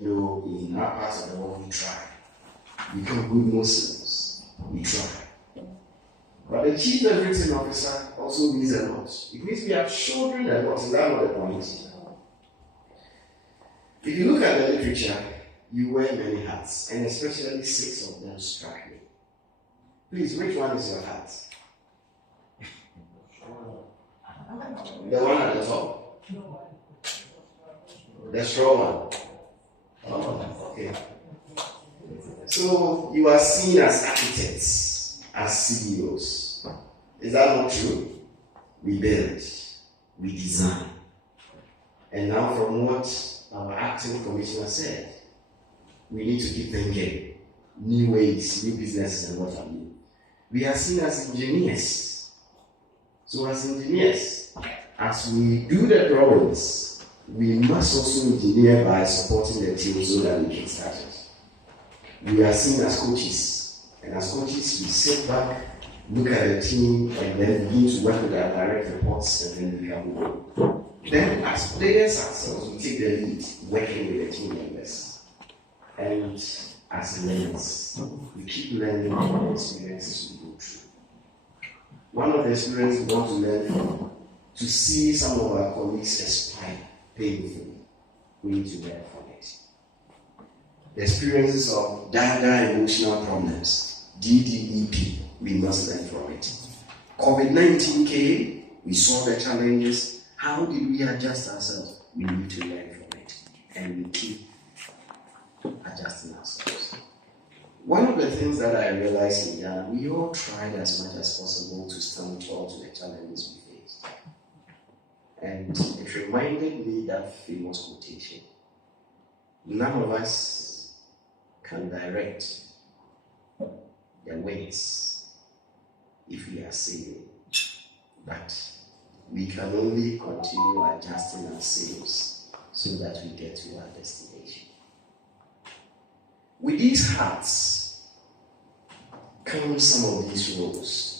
In our parts of the world, we try. We become good Muslims. We try. But the chief everything officer also means a lot. It means we are children a lot. Is that not the point? If you look at the literature, you wear many hats, and especially 6 of them strike me. Please, which one is your hat? The one at the top. The straw one. Oh, okay. So you are seen as architects, as CEOs. Is that not true? We build, we design. And now from what our acting commissioner said, we need to keep thinking new ways, new businesses, and what have you. We are seen as engineers. So as engineers, as we do the drawings, we must also engineer by supporting the team so that we get started. We are seen as coaches, and as coaches, we sit back, look at the team, and then begin to work with our direct reports, and then we can go. Then, as players ourselves, we take the lead, working with the team members. And as learners, we keep learning from the experiences we go through. One of the experiences we want to learn from, to see some of our colleagues aspire painfully, we need to learn from it. The experiences of dire emotional problems, DDEP, we must learn from it. COVID-19 came, we saw the challenges. How did we adjust ourselves? We need to learn from it, and we keep adjusting ourselves. One of the things that I realized in Ghana, we all tried as much as possible to stand tall to the challenges we faced. And it reminded me that famous quotation. None of us can direct the winds if we are sailing, but we can only continue adjusting our sails so that we get to our destination. With these hats come some of these roles.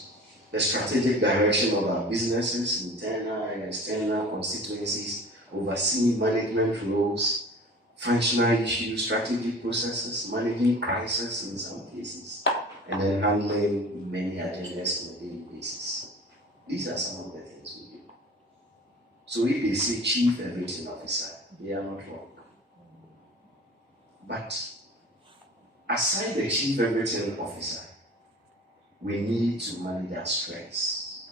The strategic direction of our businesses, internal and external constituencies, overseeing management roles, functional issues, strategic processes, managing crises in some cases, and then handling many agendas on a daily basis. These are some of the things we do. So if they say chief everything officer, they are not wrong. But aside the chief everything officer, we need to manage our stress.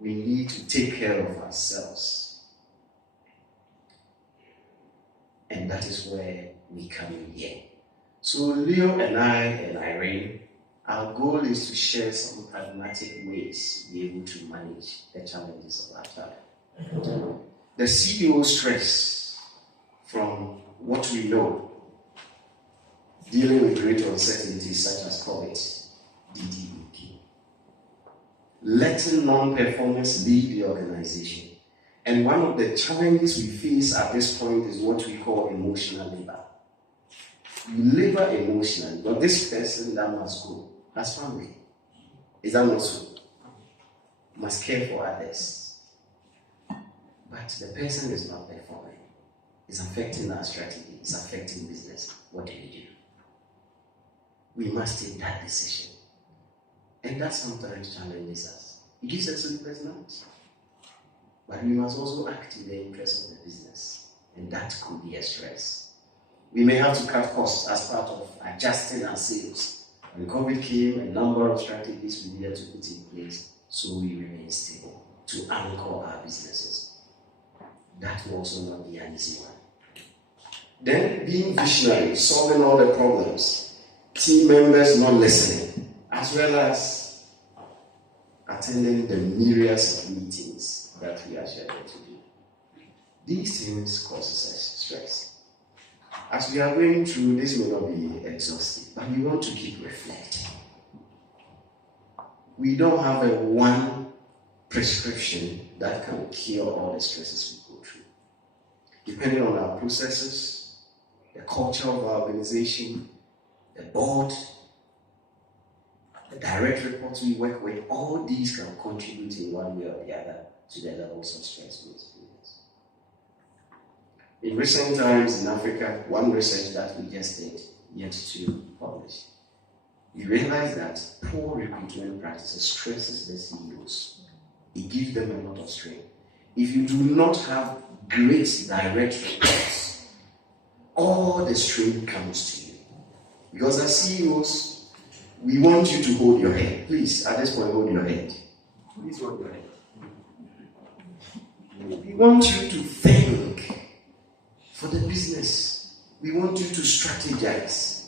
We need to take care of ourselves. And that is where we come in here. So Leo and I and Irene, our goal is to share some pragmatic ways to be able to manage the challenges of our time. The CEO stress from what we know, dealing with great uncertainties such as COVID, DDEP, letting non-performance lead the organization. And one of the challenges we face at this point is what we call emotional labor. You labor emotionally, but this person that must go has family. Is that not so? Must care for others. But the person is not performing. It's affecting our strategy. It's affecting business. What do we do? We must take that decision. And that sometimes challenges us. It gives us sleepless nights. But we must also act in the interest of the business. And that could be a stress. We may have to cut costs as part of adjusting our sales. When COVID came, a number of strategies we needed to put in place so we remain stable, to anchor our businesses. That will also not be an easy one. Then being visionary, solving all the problems, team members not listening, as well as attending the myriads of meetings that we are scheduled to do. These things cause us stress. As we are going through, this may not be exhaustive, but we want to keep reflecting. We don't have a one prescription that can cure all the stresses we go through. Depending on our processes, the culture of our organization, the board, the direct reports we work with, all these can contribute in one way or the other to the levels of stress we experience. In recent times in Africa, one research that we just did, yet to publish, we realized that poor recruitment practices stresses the CEOs. It gives them a lot of strain. If you do not have great direct reports, all the strain comes to you. Because as CEOs, we want you to hold your head. Please, at this point, hold your head. Please hold your head. We want you to think for the business. We want you to strategize.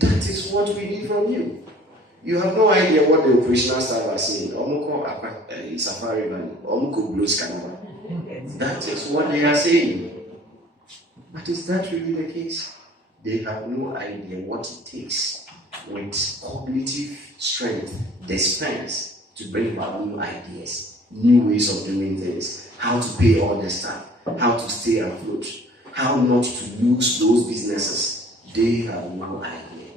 That is what we need from you. You have no idea what the operational staff are saying. Safari money, that is what they are saying. But is that really the case? They have no idea what it takes with cognitive strength, they spend to bring about new ideas, new ways of doing things, how to pay all the staff, how to stay afloat, how not to lose those businesses. They have no idea.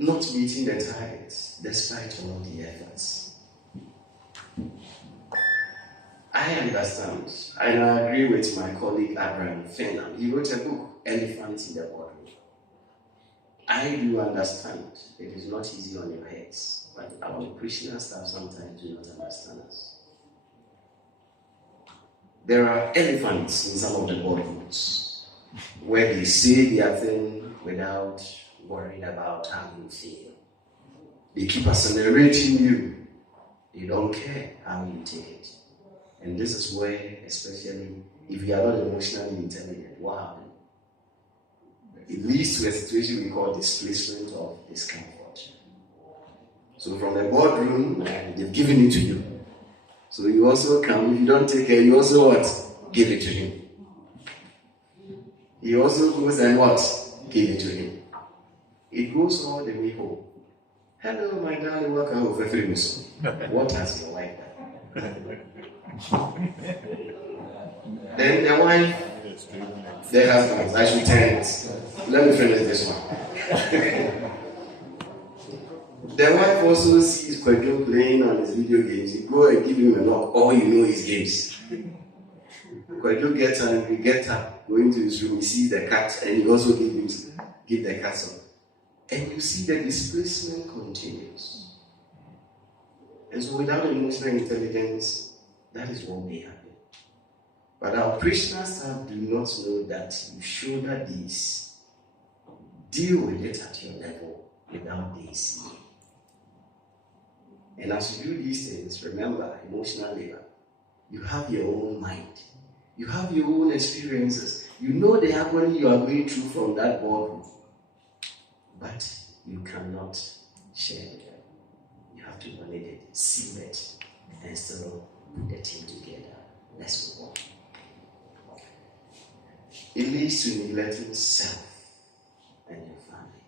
Not meeting the targets despite all the efforts. I understand, and I agree with my colleague Abraham Fenham. He wrote a book, Elephant in the Boardroom. I do understand it is not easy on your heads, but our operational staff sometimes do not understand us. There are elephants in some of the boardrooms where they say their thing without worrying about how you feel. They keep accelerating you. They don't care how you take it. And this is where, especially if you are not emotionally intelligent, what happens? It leads to a situation we call displacement of discomfort. So from the boardroom, they've given it to you. So you also come, if you don't take care, you also what? Give it to him. He also goes and what? Give it to him. It goes all the way home. Hello, my darling, welcome home. What has your wife done? Then the wife, the husband, I should tell it. Let me finish this one. The wife also sees Kwejo playing on his video games. You go and give him a knock, all you know is games. Kwejo gets angry, gets up, go into his room, he sees the cat, and he also give the cat some. And you see the displacement continues. And so without emotional intelligence, that is what may happen. But our operational staff do not know that you shoulder this. Deal with it at your level without this. And as you do these things, remember, emotional labor. You have your own mind. You have your own experiences. You know the agony you are going through from that boardroom. But you cannot share with them. You have to manage it, seal it, and still put the team together. Let's move on. It leads to neglecting self and your family.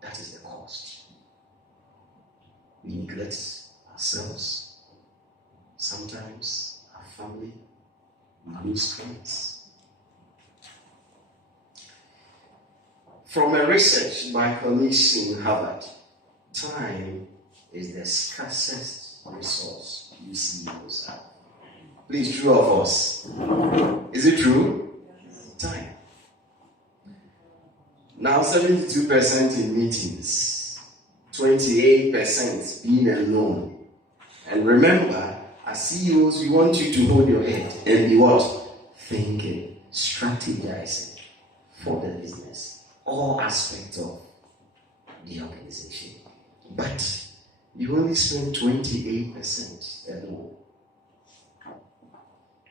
That is the cost. We neglect ourselves. Sometimes our family, we lose friends. From a research by colleagues in Harvard, time is the scarcest resource you CEOs have. Please, true of us. Is it true? Time. Now, 72% in meetings, 28% being alone. And remember, as CEOs, we want you to hold your head and be what? Thinking, strategizing for the business. All aspects of the organization. But you only spend 28% alone.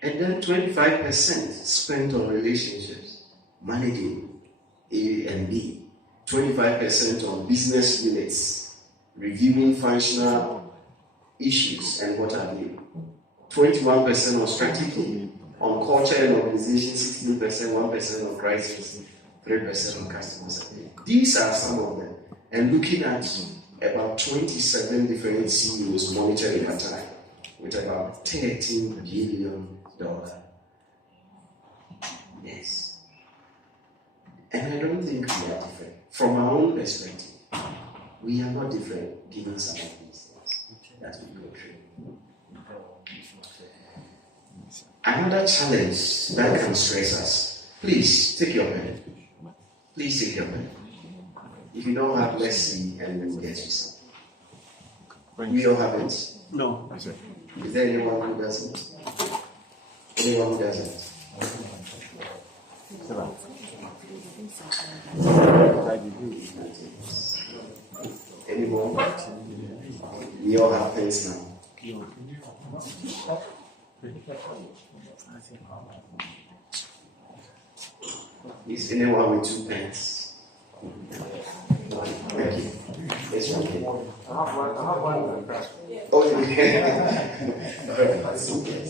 And then 25% spent on relationships, managing A and B. 25% on business units, reviewing functional issues and what have you. 21% on strategy, on culture and organization, 16%, 1% on crisis, 3% on customer service. These are some of them. And looking at about 27 different CEOs monitoring at a time with about $13 billion. Yes. And I don't think we are different. From our own perspective, We are not different given some of these things that we go through. Another challenge that can stress us. Please take your pen. Please take your pen. If you don't have, let's see, and we'll get you some. You don't have it? No. Is there anyone who doesn't? Anyone who doesn't? Anyone? We all have pens now. Is anyone with 2 pens? Thank you. It's okay. I have one. Oh, yeah. That's okay.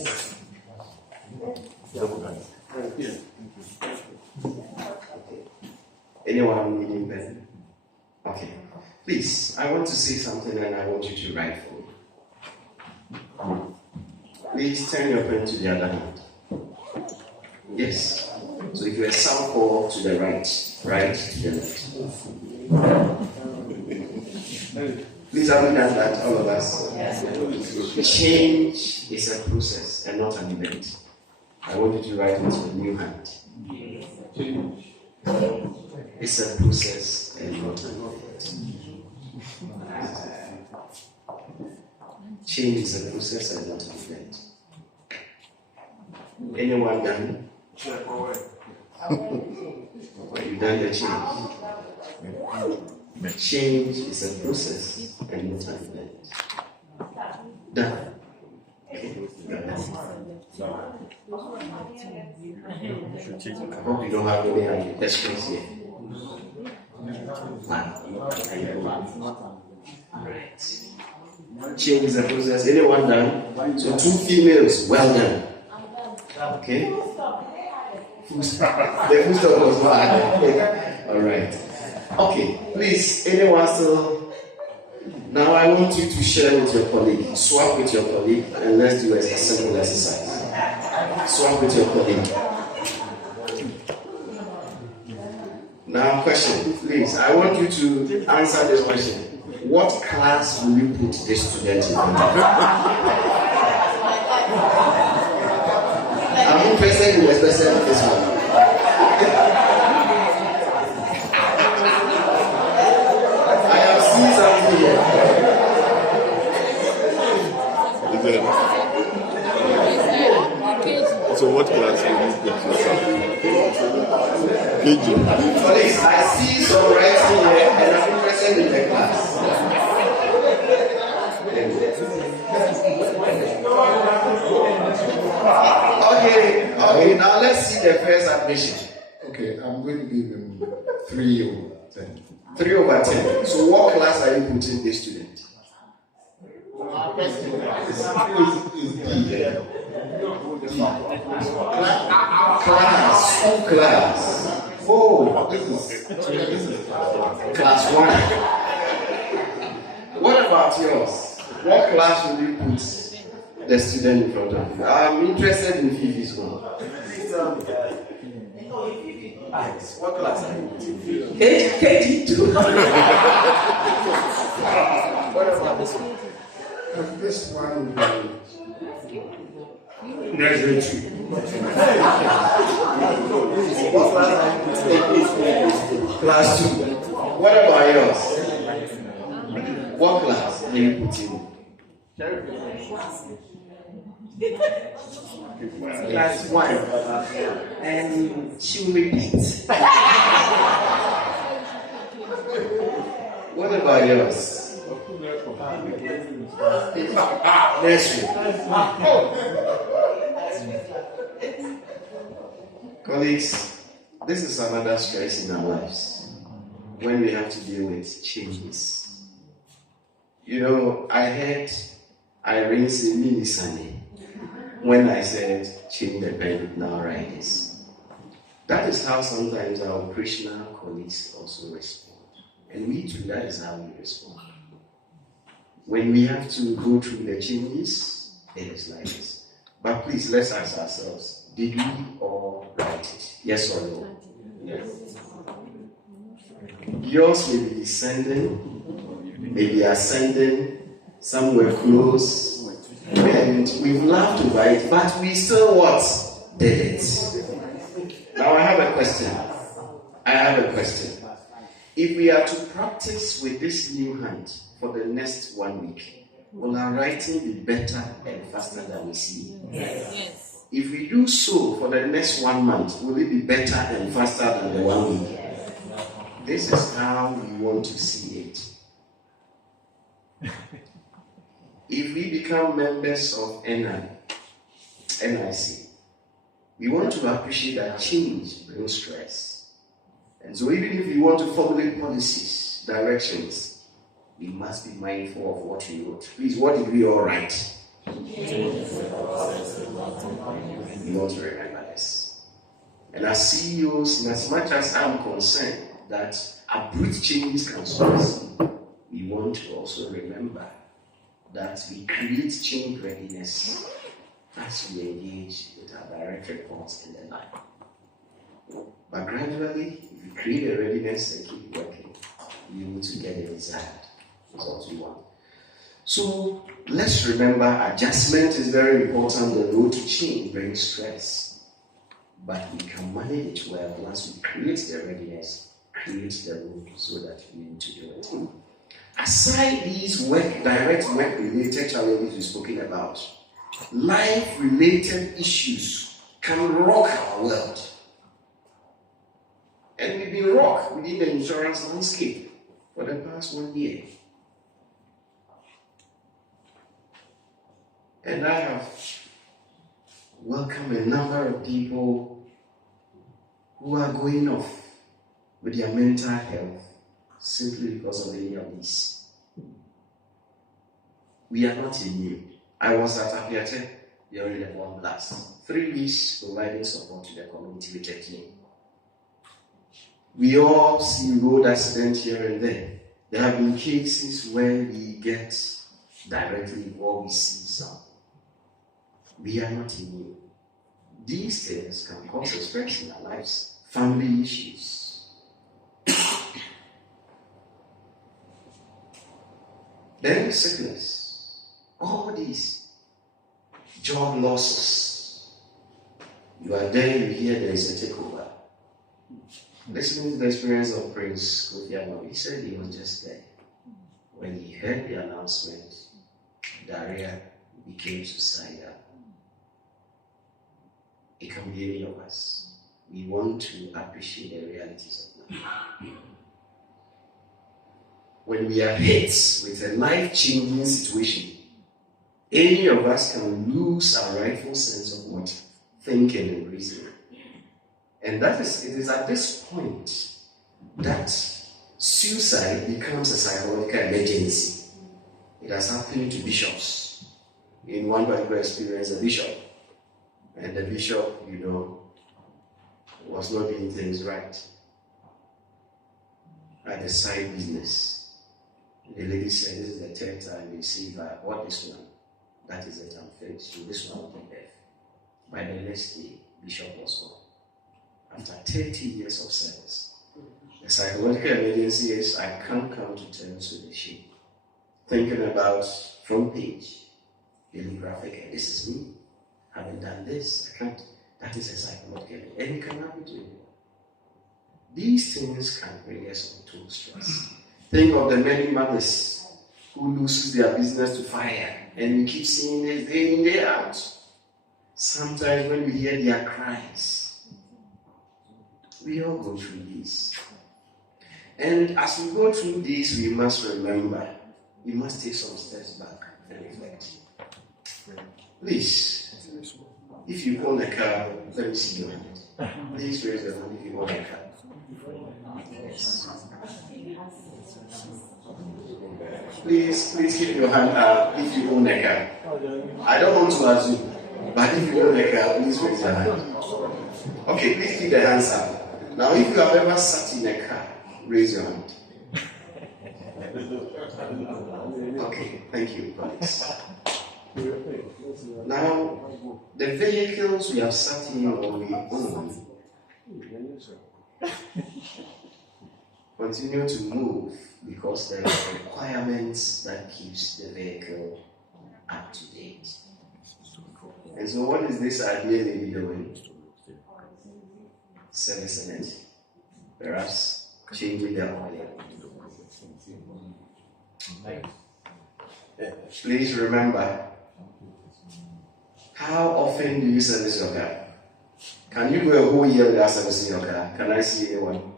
Anyone needing pen? Okay. Please, I want to say something and I want you to write for me. Please turn your pen to the other hand. Yes. So if you're a southpaw to the right to the left. Please have we done that, all of us? Change is a process and not an event. I want you to write it with a new hand. It's a process and not an event. Change is a process and not an event. Anyone done? You done the change. Change is a process and not an event. Done. I hope you don't have any questions here. Right. Change is a process. Anyone done? So 2 females, well done. Okay? The food stop was bad. Alright. Okay, please, anyone still? Now I want you to share with your colleague. Swap with your colleague and let's do a simple exercise. Swap with your colleague. Now question, please. I want you to answer this question. What class will you put this student in? I'm interested in especially this one. I have seen something here. So what class will you put yourself? KG. Colleagues, I see some writing here and I'm interested in the class. Okay, now let's see the first admission. Okay, I'm going to give him 3/10. 3/10. So what class are you putting this student? Class. Oh, This is class 1. What about yours? What class will you put the student in front of you? I'm interested in Fifi's one. What class are you putting? KG2. What about this one? this one will be Nursery 2. What class are you putting? Class 2. What about yours? What class are you putting? Class 1. And she will repeat. What about yours? Nursery. Colleagues, this is another stress in our lives when we have to deal with changes. You know, I heard Irene say Minisani when I said change the pen, now write this. That is how sometimes our operational colleagues also respond. And we too, that is how we respond. When we have to go through the changes, it is like this. But please, let's ask ourselves, did we all write it? Yes or no? Yes. Yours may be descending, maybe ascending, somewhere close, and we've laughed over it, but we still what? Did it. Now I have a question. If we are to practice with this new hand for the next 1 week, will our writing be better and faster than we see? Yes. If we do so for the next 1 month, will it be better and faster than the 1 week? This is how we want to see it. If we become members of NIC, we want to appreciate that change brings stress. And so even if we want to formulate policies, directions, we must be mindful of what we wrote. Please, what did we all write? We want to remember this. And as CEOs, in as much as I'm concerned that abrupt changes can stress, we want to also remember that we create change readiness as we engage with our direct reports in the line. But gradually, if we create a readiness and keep working, we will to get the desired results we want. So let's remember adjustment is very important. The road to change brings stress. But we can manage it well once we create the readiness, create the road so that we need to do it. Aside these direct work-related challenges we've spoken about, life-related issues can rock our world. And we've been rocked within the insurance landscape for the past 1 year. And I have welcomed a number of people who are going off with their mental health simply because of any of these. We are not immune. I was at Okyerekrom during the bomb blast. 3 weeks providing support to the community with a team. We all see road accidents here and there. There have been cases where we get directly involved, we see some. We are not immune. These things can cause stress in our lives, family issues. Then sickness, all these, job losses. You are there, you hear there is a takeover. Listening to the experience of Prince Kofi, he said he was just there. When he heard the announcement, diarrhea became suicidal. It can be any of us. We want to appreciate the realities of life. When we are hit with a life-changing situation, any of us can lose our rightful sense of what? Thinking and reasoning. And it is at this point that suicide becomes a psychological emergency. It has happened to bishops. In one particular experience, a bishop. And the bishop, was not doing things right. At the side business. The lady said, this is the third time you see if I bought this one. That is it, I'm finished. So this one will be death. By the next day, bishop was gone. After 30 years of service, the psychological emergency is I can't come to terms with the sheep. Thinking about front page, daily graphic, and this is me. Having done this, I can't. That is a psychological, and it can happen to you. These things can bring us into stress. Think of the many mothers who lose their business to fire, and we keep seeing this day in, day out. Sometimes when we hear their cries, we all go through this. And as we go through this, we must remember, we must take some steps back and reflect. Please, if you own a car, let me see your hand. Please raise your hand if you own a car. Please keep your hand up if you own a car. I don't want to assume, but if you own a car, please raise your hand. Okay, please keep the hands up. Now, if you have ever sat in a car, raise your hand. Okay, thank you, colleagues. Now, the vehicles we have sat in or we own, continue to move because there are requirements that keeps the vehicle up to date. And so what is this ideally doing? Servicing it. Perhaps changing the oil. Please remember, how often do you service your car? Can you go a whole year without servicing your car? Can I see anyone?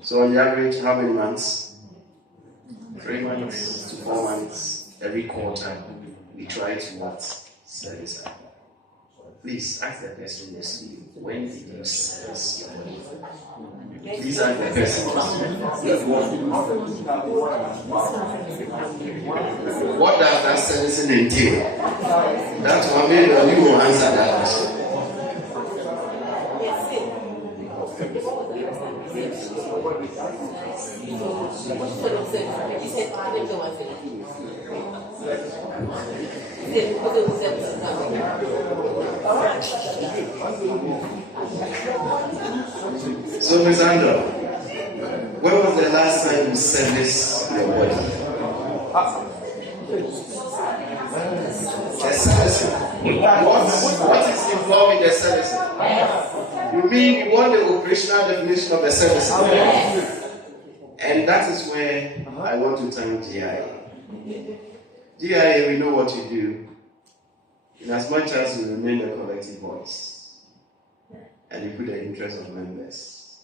So on the average, how many months? 3 months to 4 months. Every quarter, we try to what? Service our car. Please ask the person next to you, when did you service your car? Please ask the person. What does that servicing entail? That's one way you will answer that question. So, Ms. Andrew, when was the last time you serviced your body? The servicing. What is involved in the servicing? You mean you want the operational definition of the servicing? And that is where I want to thank GIA. GIA, we know what you do. In as much as you remain a collective voice and you put the interest of members.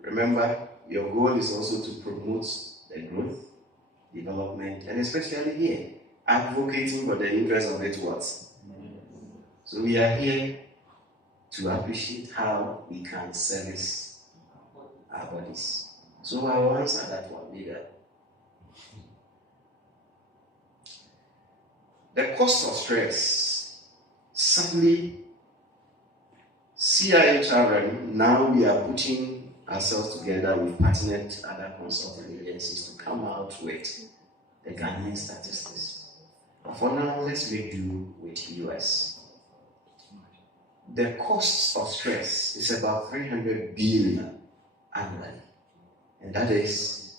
Remember, your goal is also to promote the growth, development, and especially here, advocating for the interest of it what? So we are here to appreciate how we can service our bodies. So I will answer that one later. The cost of stress. Sadly, CIHRM, now we are putting ourselves together with partnered other consulting agencies to come out with the Ghanaian statistics. But for now, let's make do with Peduase. The cost of stress is about 300 billion annually, and that is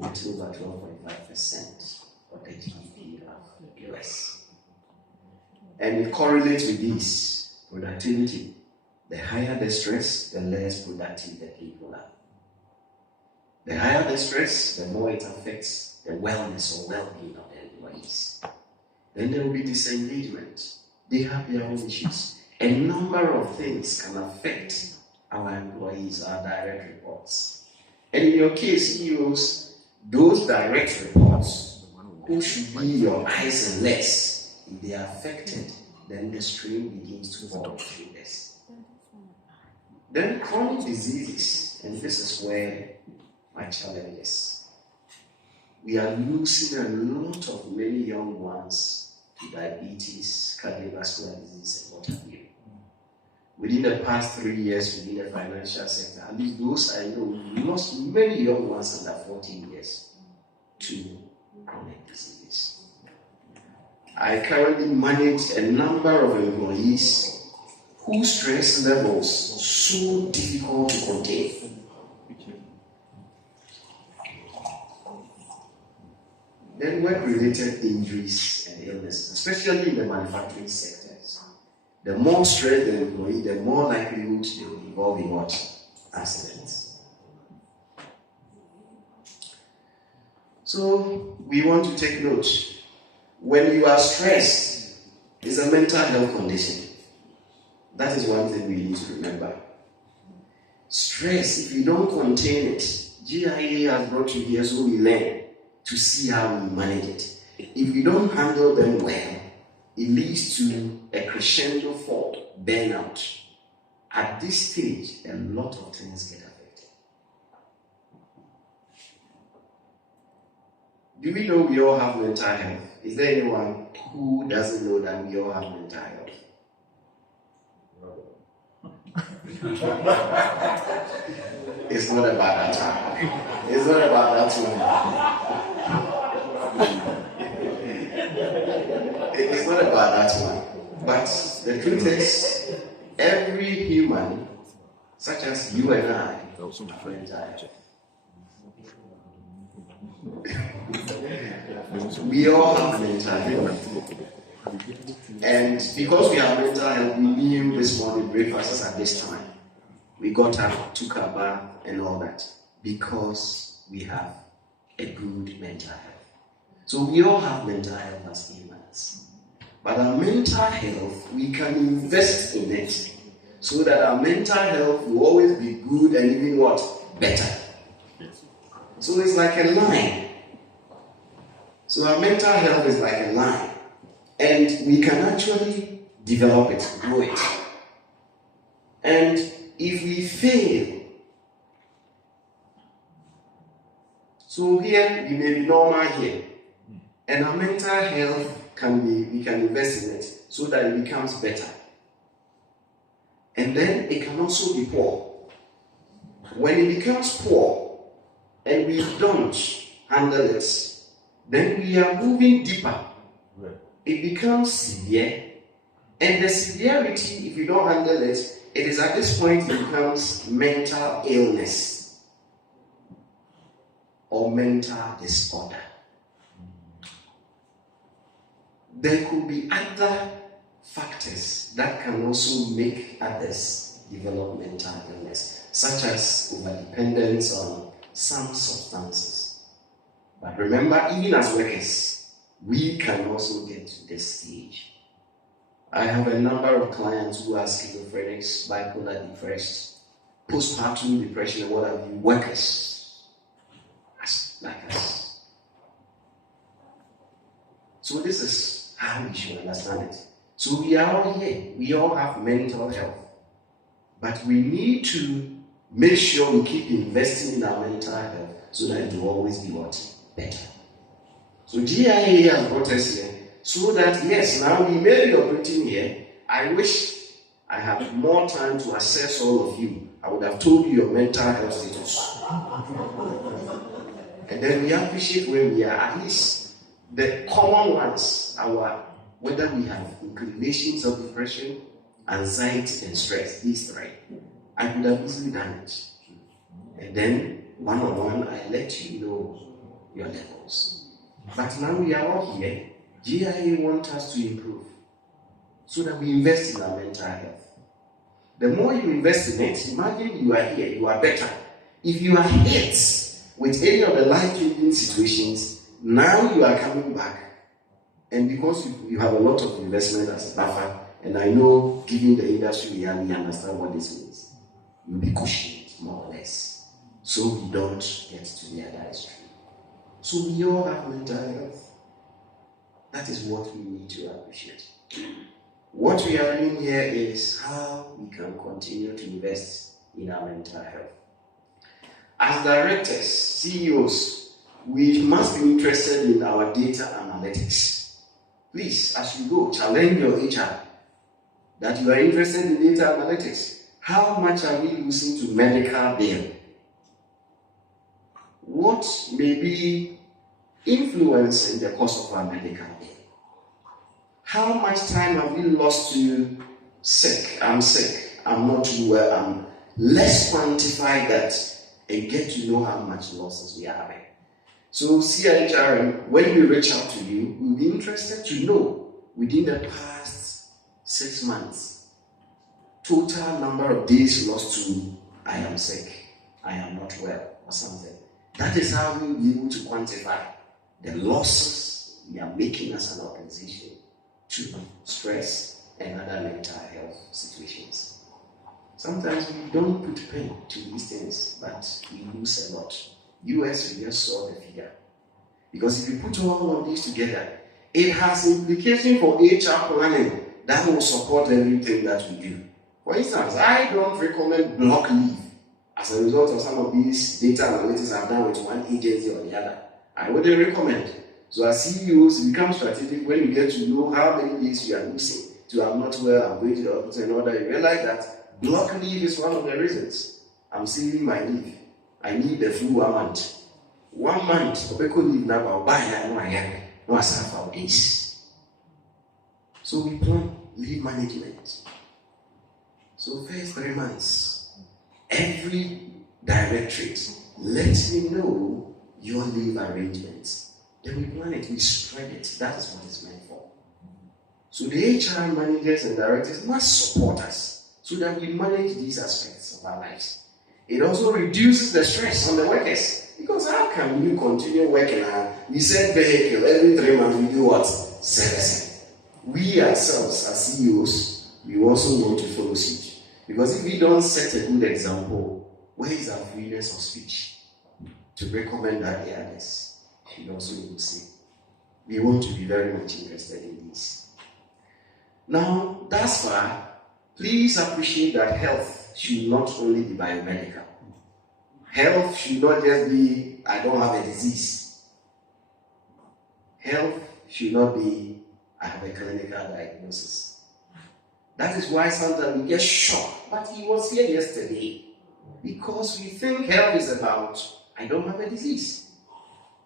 until about 12.5% of the GDP of the US. And it correlates with this productivity. The higher the stress, the less productive the people are. The higher the stress, the more it affects the wellness or well-being of the employees. Then there will be disengagement. They have their own issues. A number of things can affect our employees, our direct reports. And in your case, CEOs, those direct reports, who should be your eyes and legs, if they are affected, then the strain begins to fall through this. Then chronic diseases, and this is where my challenge is. We are losing a lot of many young ones to diabetes, cardiovascular disease, and what have you. Within the past 3 years, within the financial sector, at least those I know, we lost many young ones under 14 years to chronic diseases. I currently manage a number of employees whose stress levels so difficult to contain. Then work-related injuries and illnesses, especially in the manufacturing sectors. The more stress the employee, the more likelihood they will involve in what? Accidents. So we want to take note. When you are stressed, it's a mental health condition. That is one thing we need to remember. Stress, if you don't contain it, GIA has brought you here so we learn to see how we manage it. If you don't handle them well, it leads to a crescendo fall, burnout. At this stage, a lot of things get affected. Do we know we all have mental health? Is there anyone who doesn't know that we all have mental health? It's not about that one. It's not about that one. It's not about that one. But the truth is, every human, such as you and I, mental health. We all have mental health. And because we have mental health, we knew this morning breakfast at this time. We got up, took our bath, and all that. Because we have a good mental health. So we all have mental health as humans. But our mental health, we can invest in it so that our mental health will always be good and even what? Better. So it's like a line. So our mental health is like a line. And we can actually develop it, grow it. And if we fail, so here we may be normal here. And our mental health we can invest in it so that it becomes better. And then it can also be poor. When it becomes poor and we don't handle it, then we are moving deeper. It becomes severe. And the severity, if we don't handle it, it is at this point it becomes mental illness or mental disorder. There could be other factors that can also make others develop mental illness, such as overdependence on some substances. But remember, even as workers, we can also get to this stage. I have a number of clients who are schizophrenics, bipolar depressed, postpartum depression, and what have you, workers, like us. So this is how we should understand it. So we are all here. We all have mental health. But we need to make sure we keep investing in our mental health so that it will always be what? Better. So GIA has brought us here so that, yes, now we may be operating here. I wish I had more time to assess all of you. I would have told you your mental health status. And then we appreciate where we are. At least the common ones, whether we have inclinations of depression, anxiety, and stress, these three, I could have easily done it. And then, one-on-one, I let you know your levels. But now we are all here. GIA wants us to improve so that we invest in our mental health. The more you invest in it, imagine you are here, you are better. If you are hit with any of the life-changing situations, now you are coming back, and because you have a lot of investment as a buffer, and I know, given the industry reality, understand what this means. You'll be cushioned, more or less, so we don't get to the other extreme. So we all have mental health. That is what we need to appreciate. What we are doing here is how we can continue to invest in our mental health. As directors, CEOs, we must be interested in our data analytics. Please, as you go, challenge your HR that you are interested in data analytics. How much are we losing to medical bill? What may be influencing the cost of our medical bill? How much time have we lost to sick? I'm sick. I'm not too well. Let's quantify that and get to know how much losses we are having. So CIHRM, when we reach out to you, we'll be interested to know within the past 6 months, total number of days lost to I am sick, I am not well, or something. That is how we'll be able to quantify the losses we are making as an organization to stress and other mental health situations. Sometimes we don't put pen to these things, but we lose a lot. US, we just saw the figure. Because if you put all of these together, it has implications for HR planning that will support everything that we do. For instance, I don't recommend block leave as a result of some of these data analytics I've done with one agency or the other. I wouldn't recommend. So as CEOs, it becomes strategic when you get to know how many days you are losing to I'm not well, I'm going to the hospital and all that. You realize that block leave is one of the reasons. I'm saving my leave. I need the full 1 month. 1 month, I could leave now, I'll buy that no aside for days. So we plan leave management. So first 3 months, every directorate, let me know your leave arrangements. Then we plan it, we spread it. That is what it's meant for. So the HR managers and directors must support us so that we manage these aspects of our lives. It also reduces the stress on the workers. Because how can you continue working and we send vehicle every 3 months, we do what? Servicing. We ourselves as CEOs, we also want to follow suit. Because if we don't set a good example, where is our freedom of speech to recommend that the others should also do the same? We want to be very much interested in this. Now, thus far, please appreciate that health should not only be biomedical. Health should not just be, I don't have a disease. Health should not be, I have a clinical diagnosis. That is why sometimes we get shocked. But he was here yesterday. Because we think health is about, I don't have a disease.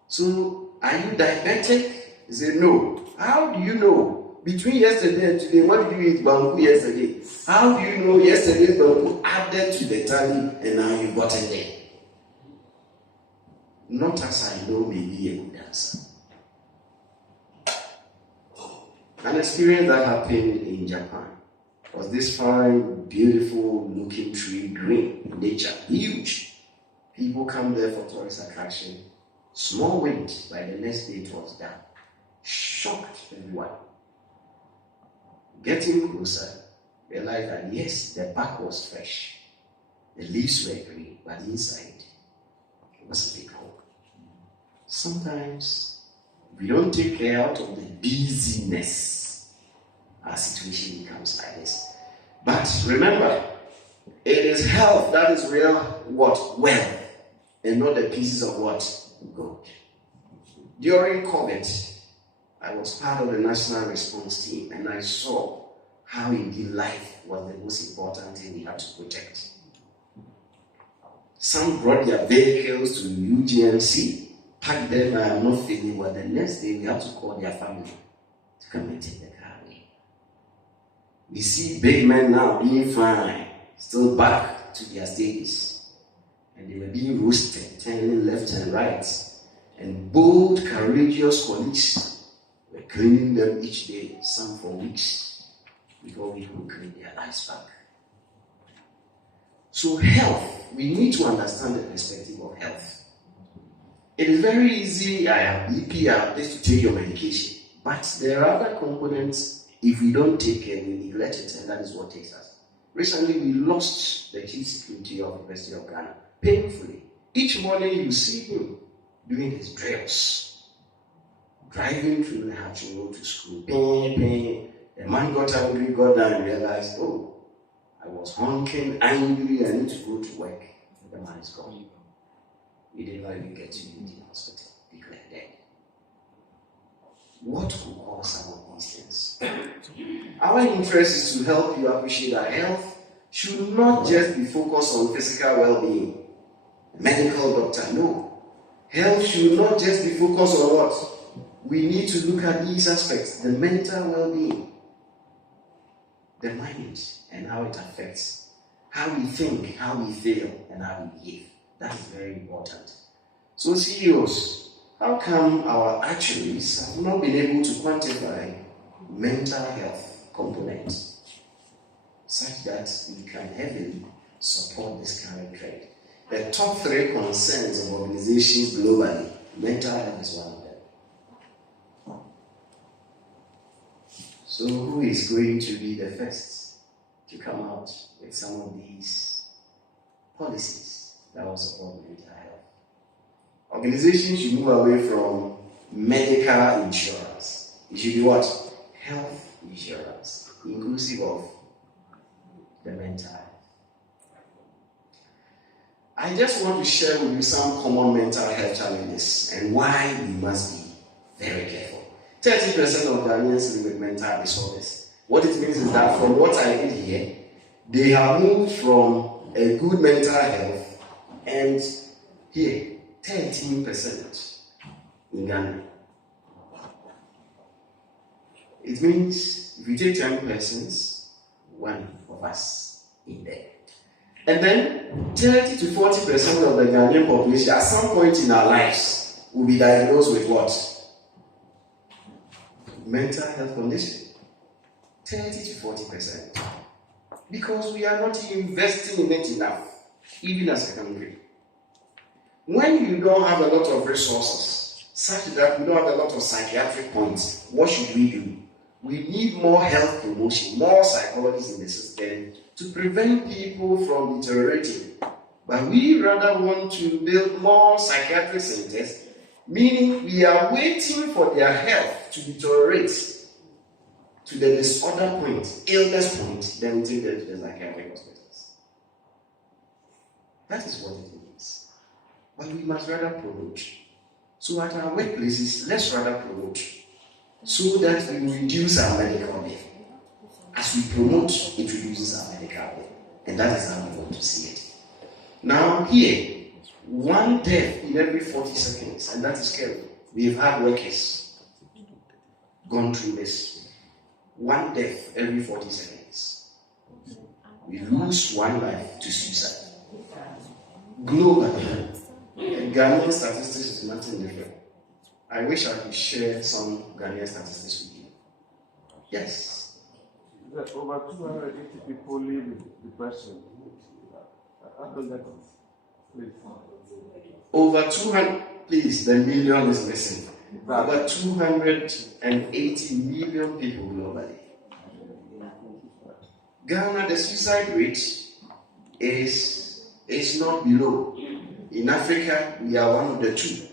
So, are you diabetic? He said, no. How do you know? Between yesterday and today, what did you eat bamboo yesterday? How do you know yesterday's bamboo added to the tally and now you got it there? Not as I know may be a good answer. An experience that happened in Japan was this fine, beautiful looking tree, green, nature, huge. People come there for tourist attraction. Small wind, by the next day it was down. Shocked everyone. Getting closer, realized that yes, the bark was fresh. The leaves were green, but inside it was a big hole. Sometimes we don't take care out of the busyness. Our situation becomes like this. But remember, it is health that is real what? Wealth. And not the pieces of what? Gold. During COVID, I was part of the national response team and I saw how indeed life was the most important thing we had to protect. Some brought their vehicles to UGMC, packed them, I am not feeling well. The next day we had to call their family to come and take the car away. We see big men now being fine, still back to their stages. And they were being roasted, turning left and right. And bold, courageous colleagues were cleaning them each day, some for weeks, before we could clean their lives back. So health, we need to understand the perspective of health. It is very easy, I have BP, I have this, to take your medication. But there are other components, if we don't take care, we neglect it, and that is what takes us. Recently, we lost the chief security of the University of Ghana, painfully. Each morning you see him doing his drills, driving through the Hatching Road to school. The man got angry, got down and realized, oh, I was honking, angry, I need to go to work. The man is gone. We did not even get to the hospital, declared dead. What could cause some of these things? Our interest is to help you appreciate that health should not just be focused on physical well-being. Medical doctor, no. Health should not just be focused on what? We need to look at these aspects, the mental well-being, the mind, and how it affects how we think, how we feel, and how we behave. That is very important. So CEOs, how come our actuaries have not been able to quantify mental health components such that we can heavily support this current trend? The top 3 concerns of organizations globally, mental health is one of them. So who is going to be the first to come out with some of these policies that will support mental health? Organizations should move away from medical insurance. It should be what? Health insurance, inclusive of the mental health. I just want to share with you some common mental health challenges and why we must be very careful. 30% of Ghanaians live with mental disorders. What it means is that from what I did here, they have moved from a good mental health and here, 13% in Ghana. It means if you take 10 persons, one of us in there. And then 30 to 40% of the Ghanaian population at some point in our lives will be diagnosed with what? Mental health condition. 30 to 40%. Because we are not investing in it enough, even as a country. When you don't have a lot of resources, such that we don't have a lot of psychiatric points, what should we do? We need more health promotion, more psychologists in the system to prevent people from deteriorating. But we rather want to build more psychiatric centers, meaning we are waiting for their health to deteriorate to the disorder point, illness point, then we take them to the psychiatric hospitals. That is what it means. But we must rather promote. So at our workplaces, let's rather promote so that we reduce our medical bill. As we promote, it reduces our medical bill. And that is how we want to see it. Now here, one death in every 40 seconds, and that is scary. We've had workers gone through this. One death every 40 seconds. We lose one life to suicide. Globally, Ghanaian statistics is nothing different. I wish I could share some Ghanaian statistics with you. Yes. Over 280 people live with depression. I don't get it. Please. Over 200, please, the million is missing. Over 280 million people globally. Ghana, the suicide rate is not below. In Africa, we are one of the 2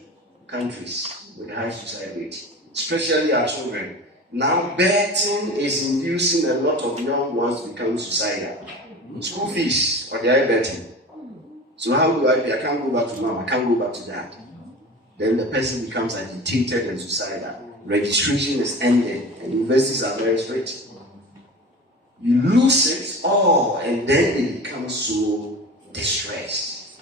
countries with a high suicide rate, especially our children. Now, betting is inducing a lot of young ones to become suicidal. School fees, or they are betting. So how do I pay? I can't go back to mom, I can't go back to dad. Then the person becomes agitated and suicidal. Registration is ended, and universities are very strict. You lose it all, and then it becomes so distressed.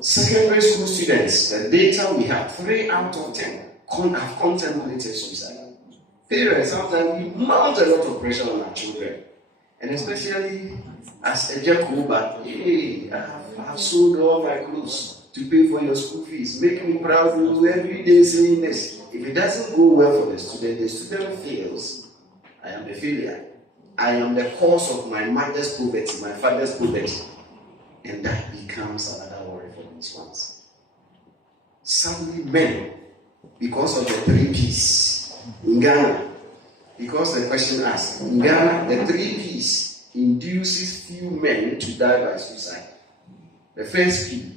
Secondary school students, the data we have, 3 out of 10 have contemplated suicide. Parents, sometimes we mount a lot of pressure on our children, and especially as a Jacob, hey, I have sold all my clothes to pay for your school fees. Make me proud of you every day saying this. If it doesn't go well for the student fails. I am the failure. I am the cause of my mother's poverty, my father's poverty. And that becomes another worry for these ones. Suddenly men, because of the 3 P's in Ghana, because the question asked, in Ghana, the 3 P's induces few men to die by suicide. The first P,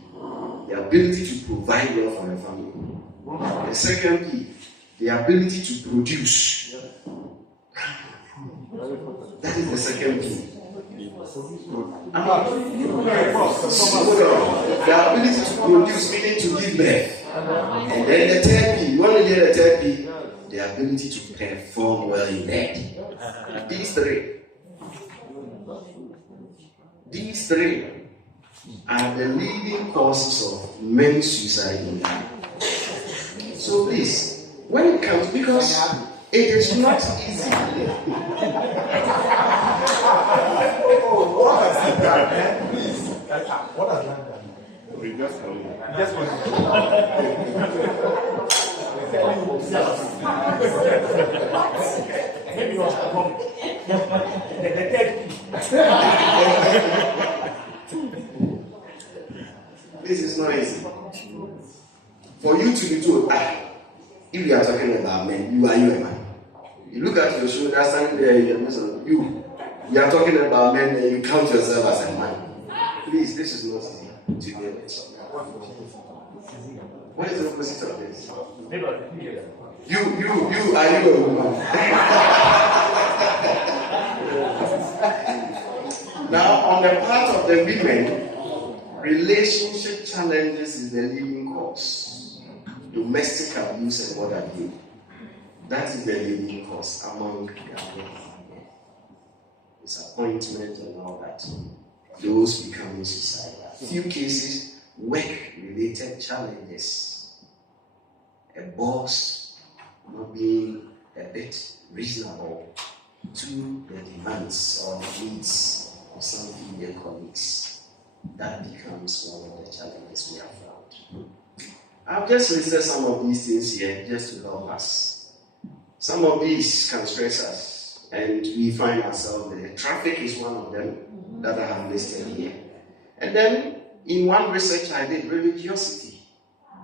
the ability to provide wealth for a family. The second P, the ability to produce. That is the second P. The ability to produce, meaning to give birth. And then the third P, you want to hear the third P? The ability to perform well in bed. These 3 are the leading causes of men's suicide in Ghana. So please, when it comes, because it is not easy. What has he done? Please. What has he done? We just know. Just maybe you are wrong. This is not easy. For you to be told, if you are talking about men, you are a man. You look at your shoulder, stand there, you are talking about men, and you count yourself as a man. Please, this is not easy to deal with. What is the opposite of this? You are you a woman? Now, on the part of the women, relationship challenges is the leading cause. Domestic abuse and what have you. That is the leading cause among disappointment and all that. Those becoming suicidal. Few cases, work-related challenges. A boss not being a bit reasonable to the demands or needs for some female colleagues, that becomes one of the challenges we have found. I've just listed some of these things here just to help us. Some of these can stress us, and we find ourselves there. Traffic is one of them that I have listed here. And then, in one research I did, religiosity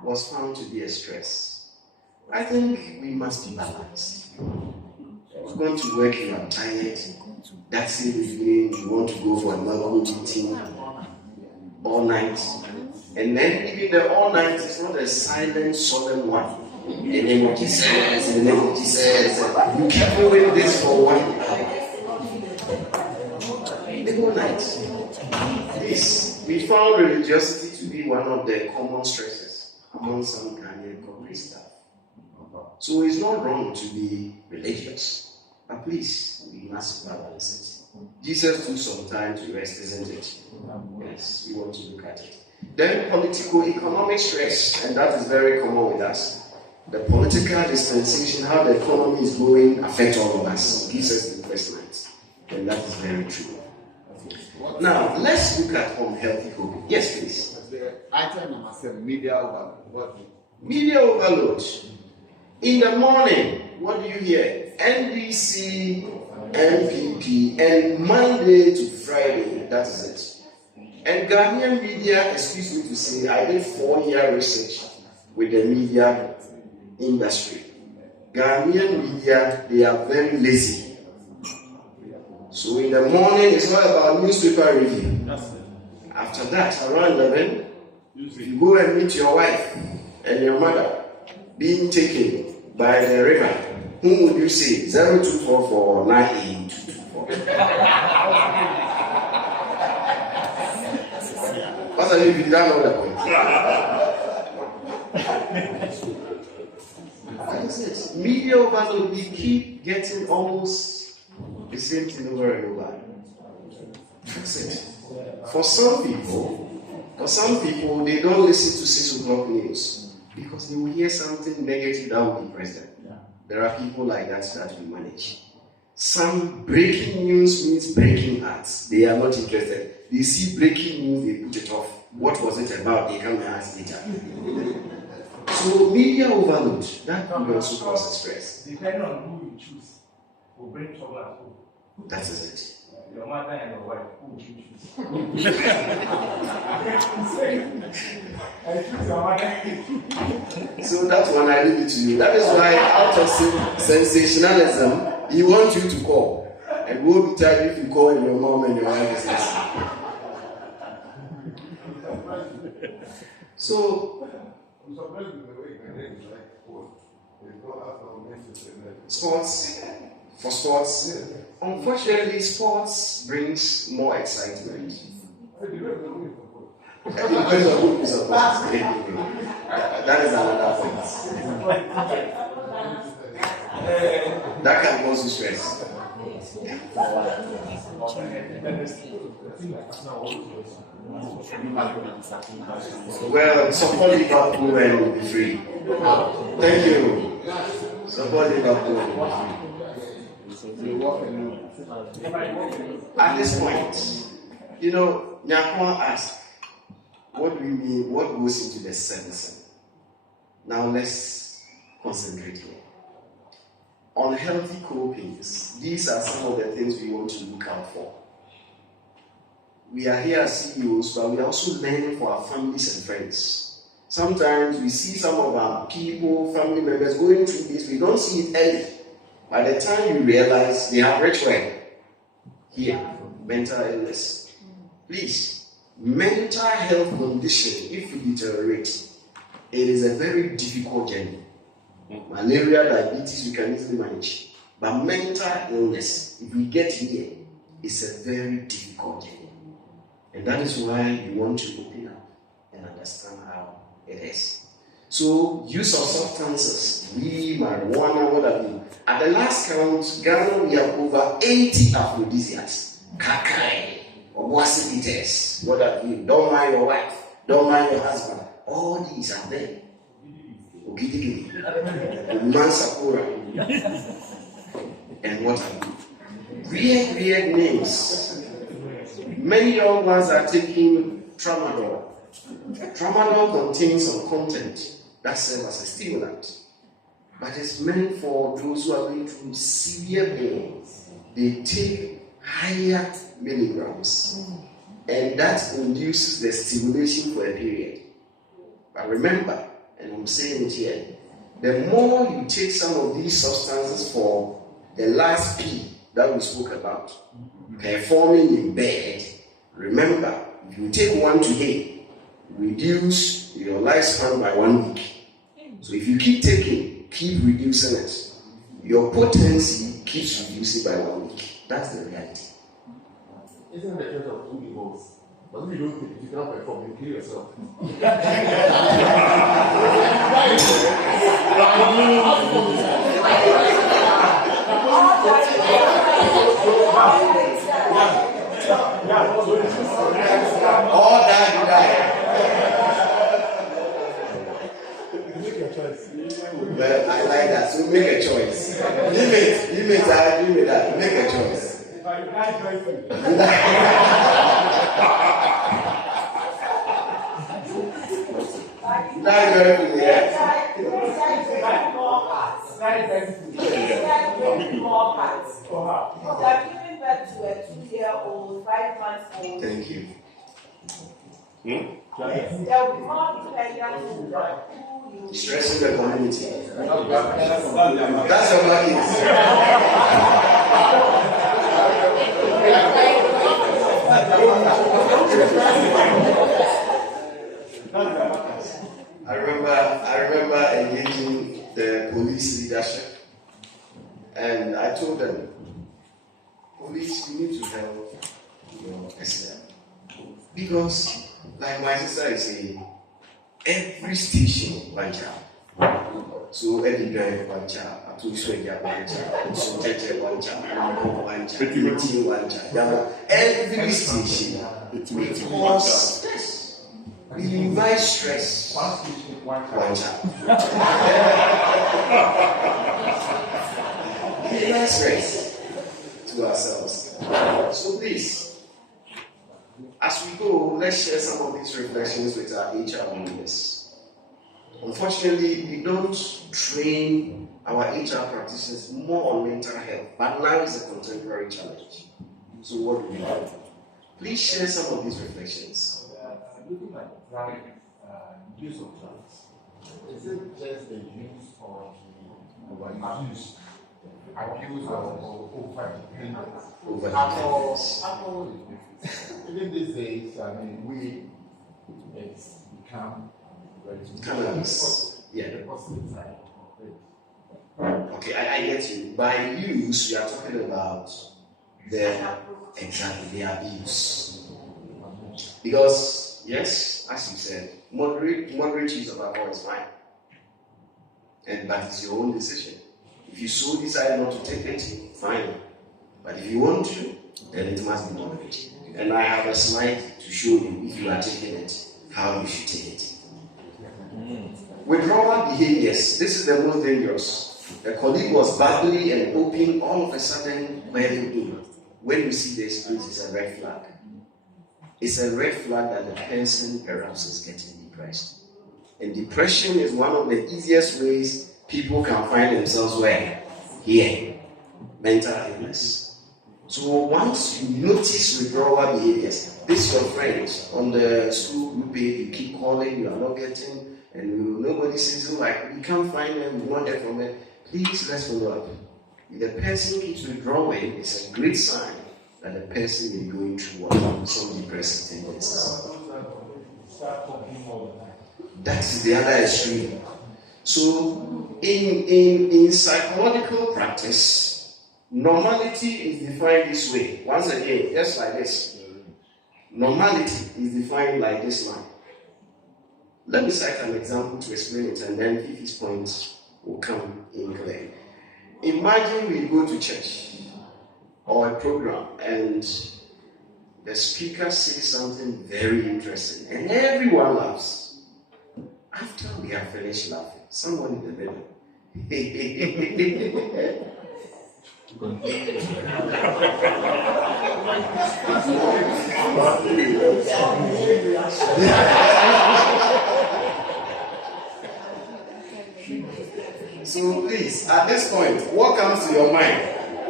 was found to be a stress. I think we must be balanced. You're going to work, you are tired. That same evening, you want to go for a Bible meeting all night. And then, even the all night is not a silent, solemn one. In the name of Jesus, in the name of Jesus. You keep doing this for 1 hour. The whole night. This, we found religiosity to be one of the common stresses among some Ghanaian corporate staff. So it's not wrong to be religious, but please, we must balance it. Jesus took some time to rest, isn't it? Yes, we want to look at it. Then political economic stress, and that is very common with us. The political dispensation, how the economy is going, affects all of us, gives us investment, and that is very true. Now, let's look at unhealthy coping. Yes, please. Item number 7, media overload. Media overload. In the morning, what do you hear? NDC, NPP, and Monday to Friday, that is it. And Ghanaian media, excuse me to say, I did 4-year research with the media industry. Ghanaian media, they are very lazy. So in the morning, it's all about newspaper review. After that, around 11, you go and meet your wife and your mother being taken by the river. Whom would you say? 0244 98224. What's the name? You don't know that point. That is it. Media overload, we keep getting almost the same thing over and over. That's it. For some people, they don't listen to 6 o'clock news because they will hear something negative that will depress them. There are people like that we manage. Some breaking news means breaking hearts. They are not interested. They see breaking news, they put it off. What was it about? They come and ask later. So media overload, that will also cause stress. Depending on who you choose, will bring trouble at home. That is it. Your mother and your wife, who would you choose? I choose your mother. So that one I leave it to you. That is why out of sensationalism, he wants you to call. And we'll be tired if you call and your mom and your wife is listening. So, sports. For sports, unfortunately, sports brings more excitement. It depends on who you support. That is another point. That can cause you stress. Well, support Liverpool and will be free. Thank you. Support Liverpool and will be free. At this point, Nyakwa asked, what do we mean? What goes into the 7-7? Now let's concentrate here. Unhealthy copings. These are some of the things we want to look out for. We are here as CEOs, but we are also learning for our families and friends. Sometimes we see some of our people, family members going through this. We don't see it early. By the time you realize they have reached where? Here, mental illness. Please, mental health condition, if we deteriorate, it is a very difficult journey. Malaria, diabetes, we can easily manage. But mental illness, if we get here, it's a very difficult journey. And that is why you want to open up and understand how it is. So, use of substances, weed, marijuana, what have you. At the last count, Ghana, we have over 80 aphrodisiacs. Kakai, Obuasi bitters, what have you. Don't mind your wife, don't mind your husband. All these are there. Ogidigidi, Mansakura, and what have you. Weird names. Many young ones are taking tramadol. Tramadol contains some content that serves as a stimulant, but it's meant for those who are going through severe pain. They take higher milligrams, and that induces the stimulation for a period. But remember, and I'm saying it here, the more you take some of these substances for the last P that we spoke about, performing in bed, remember, if you take one today, reduce your lifespan by 1 week. So if you keep taking, keep reducing it, your potency keeps reducing by 1 week. That's the reality. Isn't the case of two divorce? But if you don't think you cannot perform, you kill yourself. All that you die. Make your choice. Well, I like that. So make a choice. Limit, I agree with that. Make a choice. If I die joyfully. Die joyfully, yeah. Thank you. Stressing the community. That's your market. I remember engaging the police leadership, and I told them, police, you need to help your SLM. Because, like my sister is saying, every station, one child. So every guy, one child. I told you, one child. So Tete, one child. One child. Meeting, one child. Every station. Because we invite stress. One station, one Child. We invite stress to ourselves. So please, as we go, let's share some of these reflections with our HR members. Unfortunately, we don't train our HR practitioners more on mental health, but now is a contemporary challenge. So what do we do? Please share some of these reflections. Looking at use of drugs, is it just the use or the abuse or overdependence? Alcohol is even these days, I mean, it's become Cannabis. Yeah. The positive side of it. Okay, I get you. By use, we are talking about the abuse. Because, yes, as you said, moderate use of alcohol is fine. And that is your own decision. If you so decide not to take it, fine. But if you want to, then it must be moderate. And I have a slide to show you, if you are taking it, how you should take it. Withdrawal behaviors. This is the most dangerous. A colleague was bubbly and open, all of a sudden wearing in. When you see this, it's a red flag. It's a red flag that the person perhaps is getting depressed. And depression is one of the easiest ways people can find themselves where? Here. Mental illness. So once you notice withdrawal behaviors, this is your friend on the school group page, you keep calling, you are not getting, and nobody says, oh, we can't find them, we won't hear from them. Please let's follow up. If the person keeps withdrawing, it's a great sign that the person is going through some depressive tendencies. That is the other extreme. So in psychological practice, normality is defined this way. Once again, just like this. Normality is defined like this line. Let me cite an example to explain it, and then Fifi's point will come in clear. Imagine we go to church or a program and the speaker says something very interesting and everyone laughs. After we have finished laughing, someone in the middle So please, at this point, what comes to your mind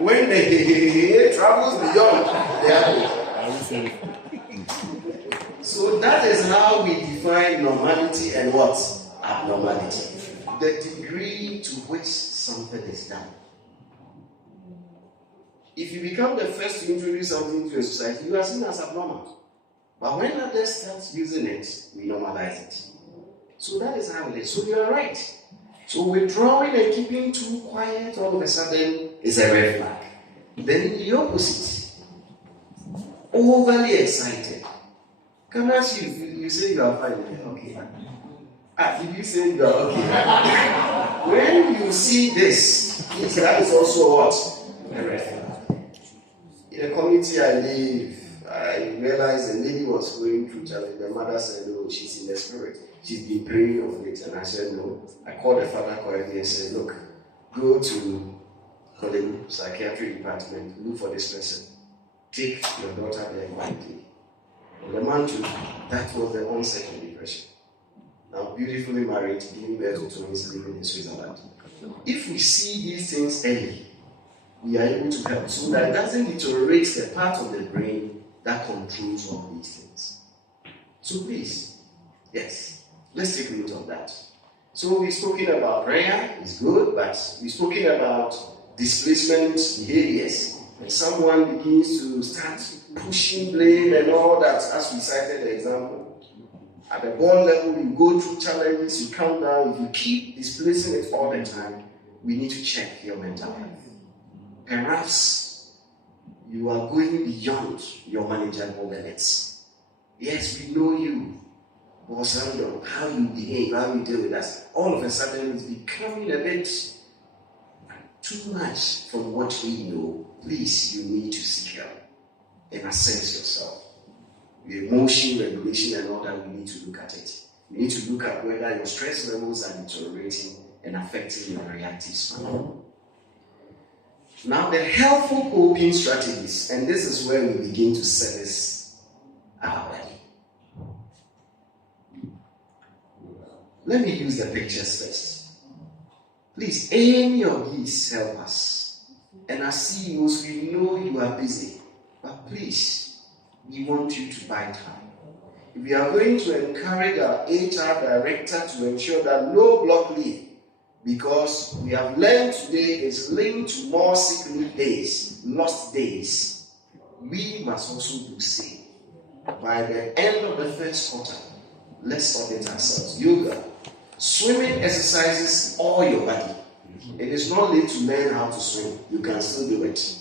when the travels beyond the average? So that is how we define normality and what? Abnormality. The degree to which something is done. If you become the first to introduce something to a society, you are seen as abnormal. But when others start using it, we normalize it. So that is how it is. So you are right. So withdrawing and keeping too quiet all of a sudden is a red flag. Then the opposite. Overly excited. Can I ask you, you say you are fine? Okay. Did you say you are okay? When you see this, that is also what? A red flag. In the community I live, I realized a lady was going through challenge. The mother said, "Oh, she's in the spirit. She's been praying of late." And I said, "No." I called the father quietly and said, "Look, go to the psychiatric department, look for this person. Take your daughter there quietly." And the man took, that was the onset of depression. Now beautifully married, giving birth to twins, living in Switzerland. If we see these things early, we are able to help so that it doesn't deteriorate the part of the brain that controls all these things. So please, yes, let's take note of that. So we've spoken about prayer, it's good, but we've spoken about displacement behaviors. When someone begins to start pushing blame and all that, as we cited the example. At the born level, you go through challenges, you come down. If you keep displacing it all the time, we need to check your mental health. Perhaps you are going beyond your manageable limits. Yes, we know you. But how you behave, how you deal with us, all of a sudden it's becoming a bit too much from what we know. Please, you need to seek help and assess yourself. The emotion regulation and all that, we need to look at it. We need to look at whether your stress levels are deteriorating and affecting your reactive span. Now, the helpful coping strategies, and this is where we begin to service our body. Let me use the pictures first. Please, any of these help us. And as CEOs, we know you are busy, but please, we want you to buy time. If we are going to encourage our HR director to ensure that no block leave, because we have learned today is linked to more sick leave days, lost days, we must also do the same. By the end of the first quarter, let's audit ourselves. Yoga, swimming exercises all your body. It is not late to learn how to swim. You can still do it.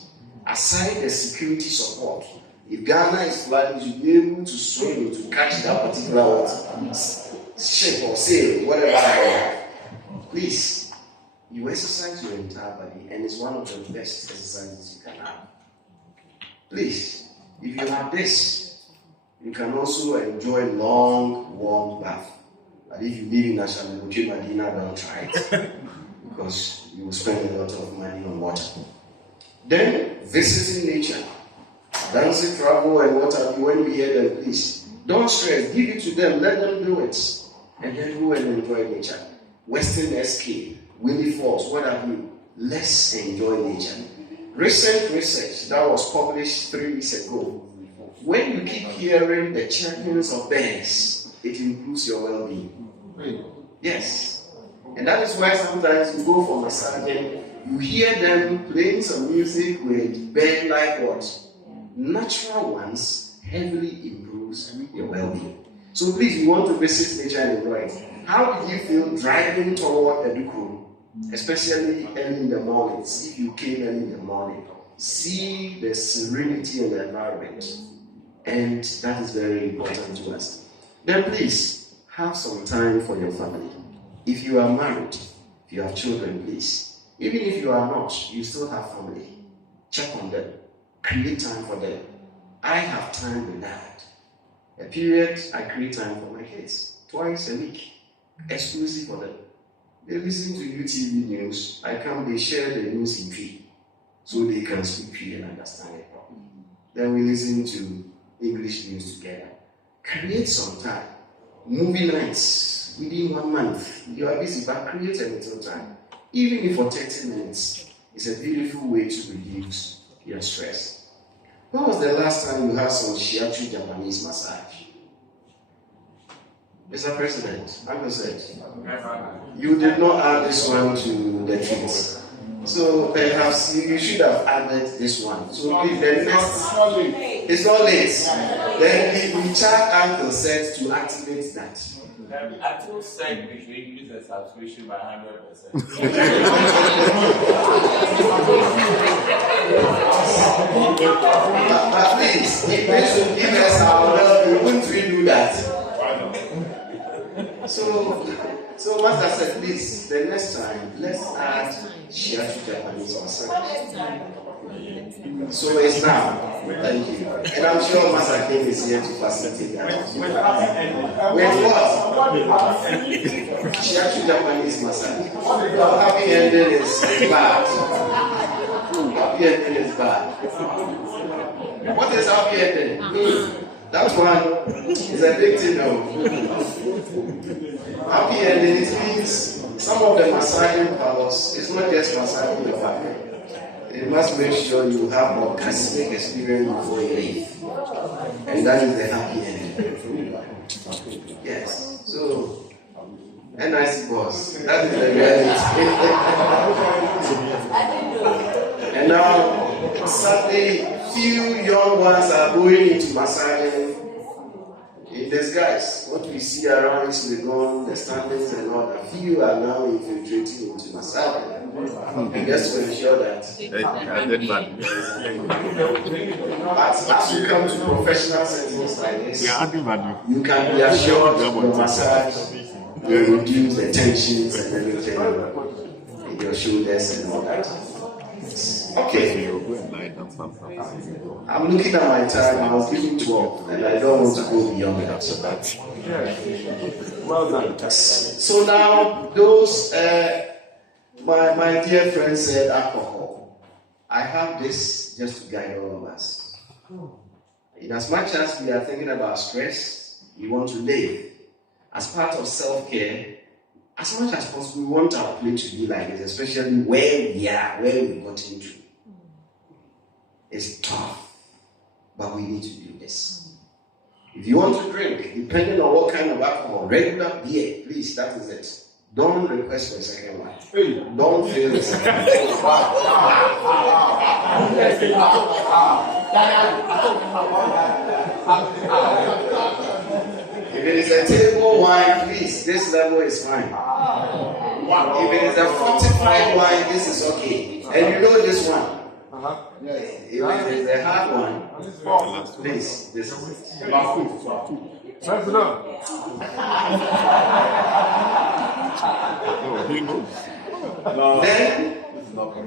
Aside the security support, if Ghana is flooding, you should be able to swim to catch that particular ship or sail, whatever. Please, you exercise your entire body, and it's one of the best exercises you can have. Please, if you have this, you can also enjoy long, warm bath. But if you live in Ashanti, Medina, don't try it, because you will spend a lot of money on water. Then, visiting nature. Dancing, travel, and what have you, when we hear them, please, don't stress, give it to them, let them do it. And then go and enjoy nature. Western Escape, Willie Falls, what have you, let's enjoy nature. Recent research that was published 3 weeks ago, when you keep hearing the chirpings of birds, it improves your well-being. Yes. And that is why sometimes you go for massaging, you hear them playing some music with bird-like what? Natural ones heavily improves your well-being. So please, you want to visit nature and enjoy it. How did you feel driving toward Okyerekrom, especially early in the mornings? If you came early in the morning, see the serenity in the environment, and that is very important to us. Then please, have some time for your family. If you are married, if you have children, please. Even if you are not, you still have family. Check on them. Create time for them. I have time with that. A period, I create time for my kids. Twice a week. Exclusive for them. They listen to UTV news. I come, they share the news in tree. so they can speak Cree and understand it properly. Then we listen to English news together. Create some time. Movie nights within 1 month. You are busy, but create a little time. Even if for 30 minutes, it's a beautiful way to reduce your stress. When was the last time you had some shiatsu Japanese massage? Mr. President, Uncle said, you did not add this one to the kids. So perhaps you should have added this one. So if the next, it's not late. Then we charge Uncle said to activate that. Until said we should increase the subscription by 100%. But please, if they should give us our help, wouldn't we do that? So Master said, please, the next time, let's add shiatsu Japanese massage. So it's now. Thank you. And I'm sure Master King is here to facilitate that. With what? Shiatsu Japanese massage. Happy ending is bad. Happy ending is bad. What is happy ending? That one is a big thing now. Happy ending, it means some of the massaging powers, it's not just massaging your back. You must make sure you have orgasmic experience before you leave. And that is the happy ending. Yes. So, NIC boss, that is the reality. And now, sadly, few young ones are going into massaging in disguise. What we see around is the standings and all that. Few are now infiltrating into massaging. Just to ensure that. But as you come to professional settings like this, you can be assured your massage will reduce the tensions and everything in your shoulders and all that. Okay. I'm looking at my time. I was giving 12, and I don't want to go beyond that. So that. Well done. So now, those my dear friend said alcohol. I have this just to guide all of us. In as much as we are thinking about stress, we want to live. As part of self-care, as much as possible, we want our plate to be like this, especially where we are, where we got into. It's tough, but we need to do this. If you want to drink, depending on what kind of alcohol, regular beer, please, that is it. Don't request for a second one. Don't fail the second one. If it is a table wine, please, this level is fine. If it is a fortified wine, this is okay. And you know this one. If it is a hard one, please, this is it. Then,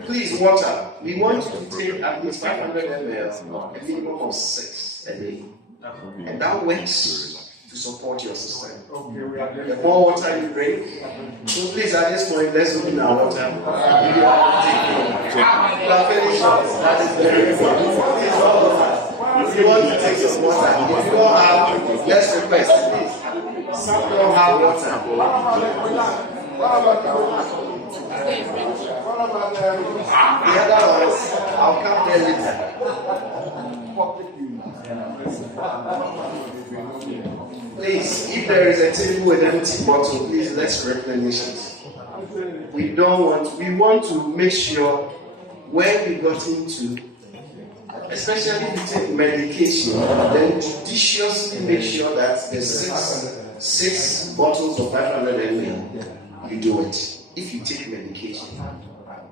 please, water. We want you to take at least 500 ml, a minimum of 6 a day. And that works to support your system. The more water you drink, so please at this point, let's open our water. That is very important. If you want to take some water, if you don't have, let's request, please. Some don't have water. The other ones, I'll come there later. Please, if there is a table with an empty bottle, please let's replenish it. We want to make sure where we got into, especially if you take medication, then judiciously make sure that the six bottles of 500 ml, you do it. If you take medication,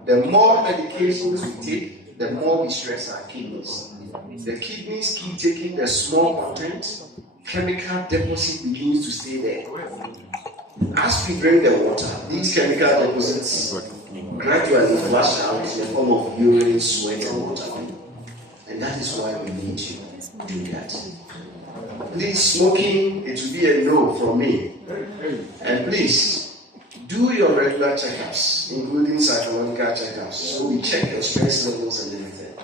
the more medications we take, the more we stress our kidneys. The kidneys keep taking the small content, chemical deposit begins to stay there. As we drink the water, these chemical deposits gradually flush out in the form of urine, sweat, and water. And that is why we need to do that. Please, smoking, it will be a no from me. And please, Do your regular checkups, including psychological checkups. So we check your stress levels and everything.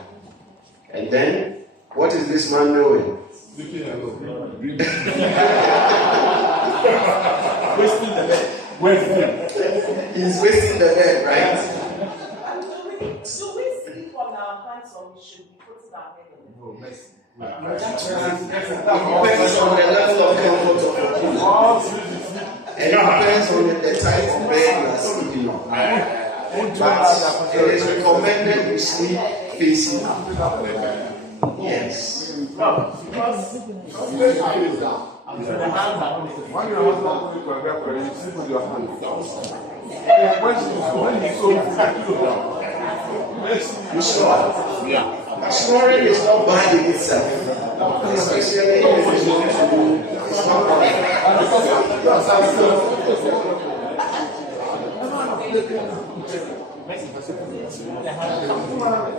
And then, what is this man doing? Sleeping alone. Wasting the bed. He's wasting the bed, right? Do we sleep on our hands or we should be putting our head on it? No, mercy. It depends on the level of comfort of your pillow. And it depends on the type of bed you are sleeping on. But it is recommended you sleep facing up. Yes. When your husband goes to a girlfriend, you sleep with your hand down. When he's so You snore. yeah. Snoring is not bad in itself. Especially if it's not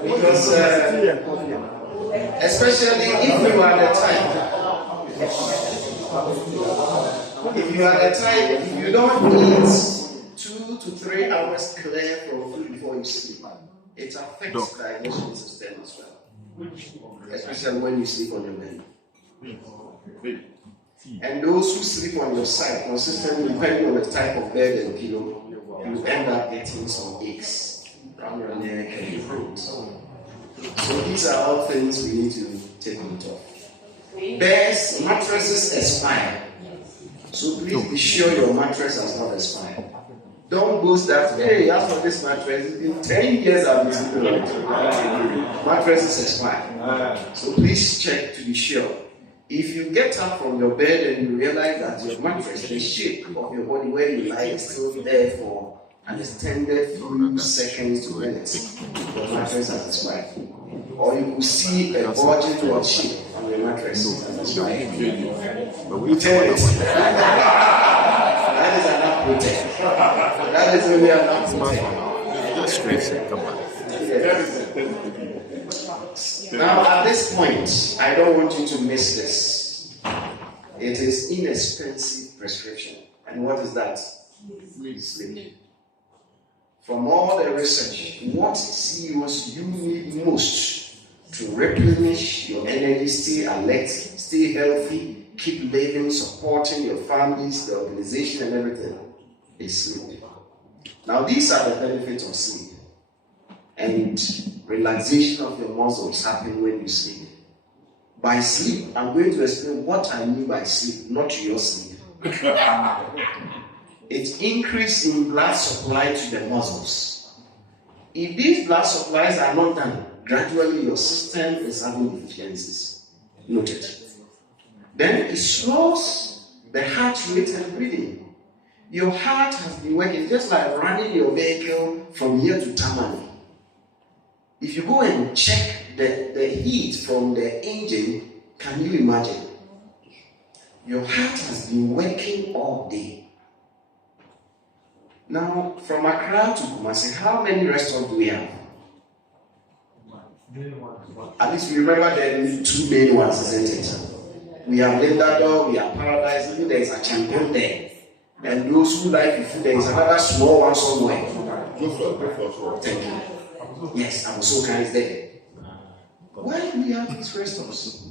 because especially if you are the type, if you don't eat 2 to 3 hours clear from food before you sleep, it affects the digestion system as well. Especially when you sleep on your belly. And those who sleep on your side consistently, depending on the type of bed and pillow, you end up getting some aches around your neck and your throat. So these are all things we need to take note of. Beds, mattresses expire. So please be sure your mattress has not expired. Don't boast that, hey, as for this mattress, it's been 10 years I've been sleeping on it. Mattresses expire. So please check to be sure. If you get up from your bed and you realize that your mattress, the shape of your body where you lie is still there for an extended few seconds to minutes, your mattress has expired. Or you could see a bulging rod shape on your mattress. But we tell it. That is an protect. That is really an protect. That's crazy. Come on. Now, at this point, I don't want you to miss this. It is inexpensive prescription. And what is that? Sleep. From all the research, what CEOs you need most to replenish your energy, stay alert, stay healthy, keep living, supporting your families, the organization, and everything is sleep. Now, these are the benefits of sleep. And relaxation of your muscles happen when you sleep. By sleep, I'm going to explain what I mean by sleep, not your sleep. It increases in blood supply to the muscles. If these blood supplies are not done, gradually your system is having deficiencies. Noted. Then it slows the heart rate and breathing. Your heart has been working just like running your vehicle from here to Tamale. If you go and check the heat from the engine, can you imagine? Your heart has been working all day. Now, from Accra to Kumasi, how many restaurants do we have? At least we remember the 2 main ones, isn't it? We have Lindador, we have Paradise, even there is a champion there. And those who like food, there is another small one somewhere. Thank you. Yes, Amosoka is there. Why do we have these restaurants?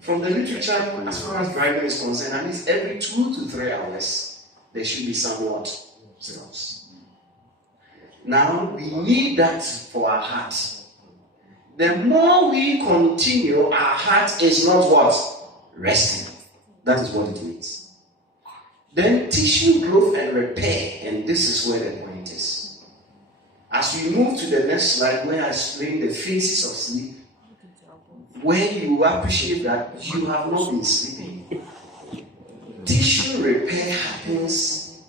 From the literature, as far as driving is concerned, at least every 2 to 3 hours, there should be somewhat stops. Now, we need that for our heart. The more we continue, our heart is not what? Resting. That is what it means. Then tissue growth and repair, and this is where the point is. As we move to the next slide, where I explain the phases of sleep, where you appreciate that you have not been sleeping. Tissue repair happens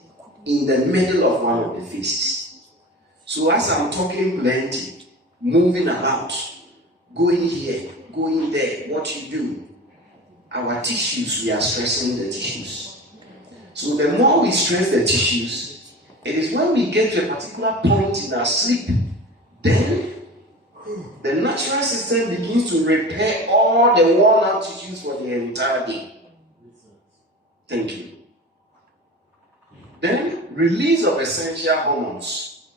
in the middle of one of the phases. So as I'm talking plenty, moving about, going here, going there, what you do, our tissues, we are stressing the tissues. So the more we stress the tissues, it is when we get to a particular point in our sleep, then the natural system begins to repair all the worn out tissues for the entire day. Thank you. Then release of essential hormones.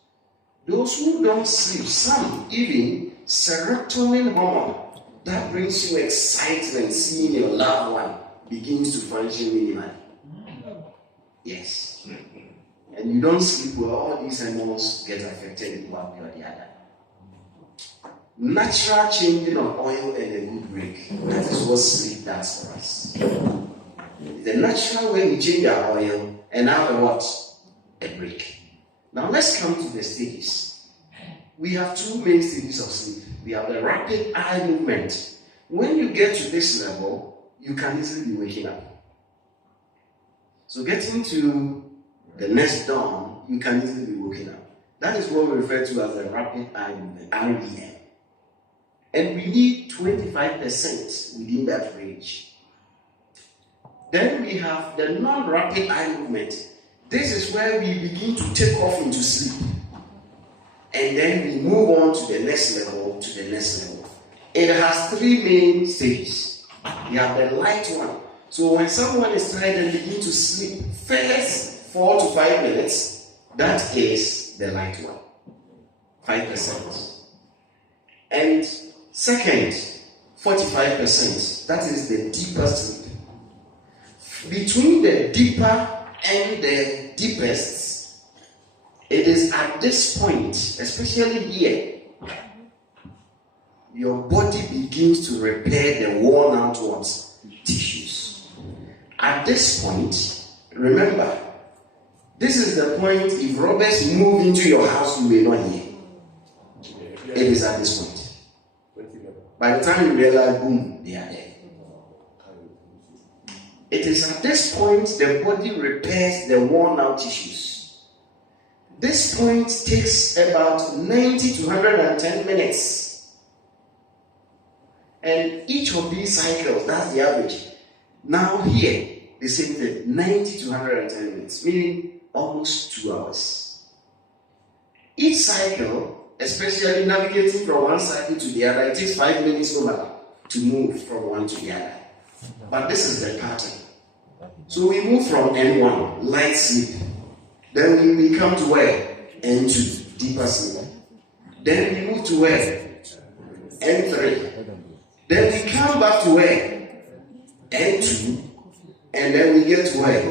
Those who don't sleep, some even serotonin hormone that brings you excitement seeing your loved one begins to function minimally. Yes. And you don't sleep well, all these hormones get affected in one way or the other. Natural changing of oil and a good break. That is what sleep does for us. The natural way we change our oil and now what? A break. Now let's come to the stages. We have two main stages of sleep. We have the rapid eye movement. When you get to this level, you can easily be waking up. So getting to the next dawn, you can easily be waking up. That is what we refer to as the rapid eye movement, REM. And we need 25% within that range. Then we have the non-rapid eye movement. This is where we begin to take off into sleep. And then we move on to the next level, to the next level. It has three main stages. We have the light one. So when someone is tired and begin to sleep, first 4 to 5 minutes, that is the light one. 5%. And second, 45%, that is the deeper sleep. Between the deeper and the deepest, it is at this point, especially here, your body begins to repair the worn out tissues. At this point, remember, this is the point if robbers move into your house, you may not hear. It is at this point. By the time you realize, boom, they are there. It is at this point the body repairs the worn out tissues. This point takes about 90 to 110 minutes. And each of these cycles, that's the average. Now here, the same thing, 90 to 110 minutes, meaning almost 2 hours. Each cycle, especially navigating from one cycle to the other, it takes 5 minutes over to move from one to the other. But this is the pattern. So we move from N1, light sleep. Then we come to where? N2, deeper sleep. Then we move to where? N3. Then we come back to where? N2. And then we get to where?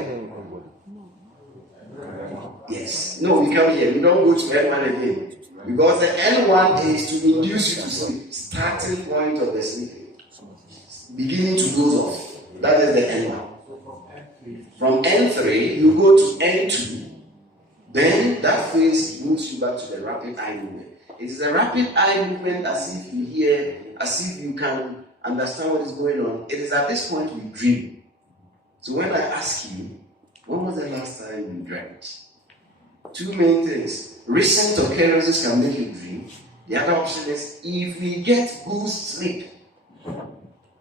Yes. No, we come here. We don't go to N1 again. Because the N1 is to induce you to sleep. Starting point of the sleep. Beginning to doze off. That is the N1. From N3, you go to N2. Then that phase moves you back to the rapid eye movement. It is a rapid eye movement as if you hear, as if you can understand what is going on. It is at this point we dream. So when I ask you, when was the last time you dreamt? Two main things. Recent occurrences can make you dream. The other option is if we get good sleep,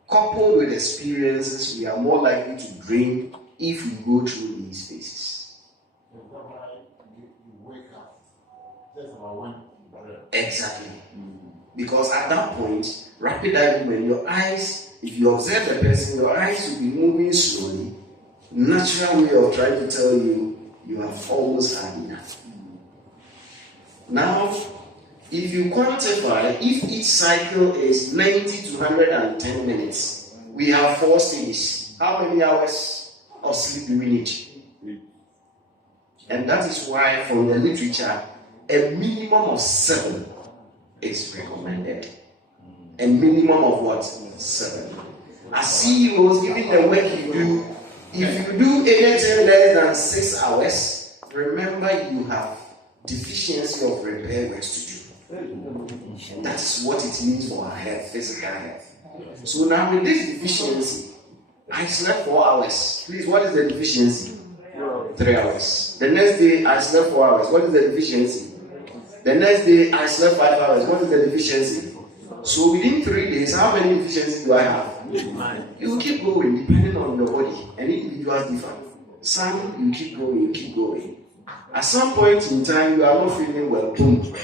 coupled with experiences, we are more likely to dream if we go through these phases. You wake up. That's about when. Exactly. Because at that point, rapid eye movement, your eyes, if you observe the person, your eyes will be moving slowly. Natural way of trying to tell you, you have almost had enough. Now, if you quantify, if each cycle is 90 to 110 minutes, we have 4 stages. How many hours of sleep do we need? And that is why from the literature, a minimum of 7 is recommended. A minimum of what? 7. As CEOs, given the work you do, if you do anything less than 6 hours, remember you have deficiency of repair works to do. And that's what it means for our health, physical health. So now with this deficiency, I slept 4 hours. Please, what is the deficiency? 3 hours. The next day, I slept 4 hours. What is the deficiency? The next day, I slept 5 hours. What is the deficiency? So within 3 days, how many deficiencies do I have? You will keep going depending on your body. And individuals differ. Some, you keep going, you keep going. At some point in time, you are not feeling well. Boom.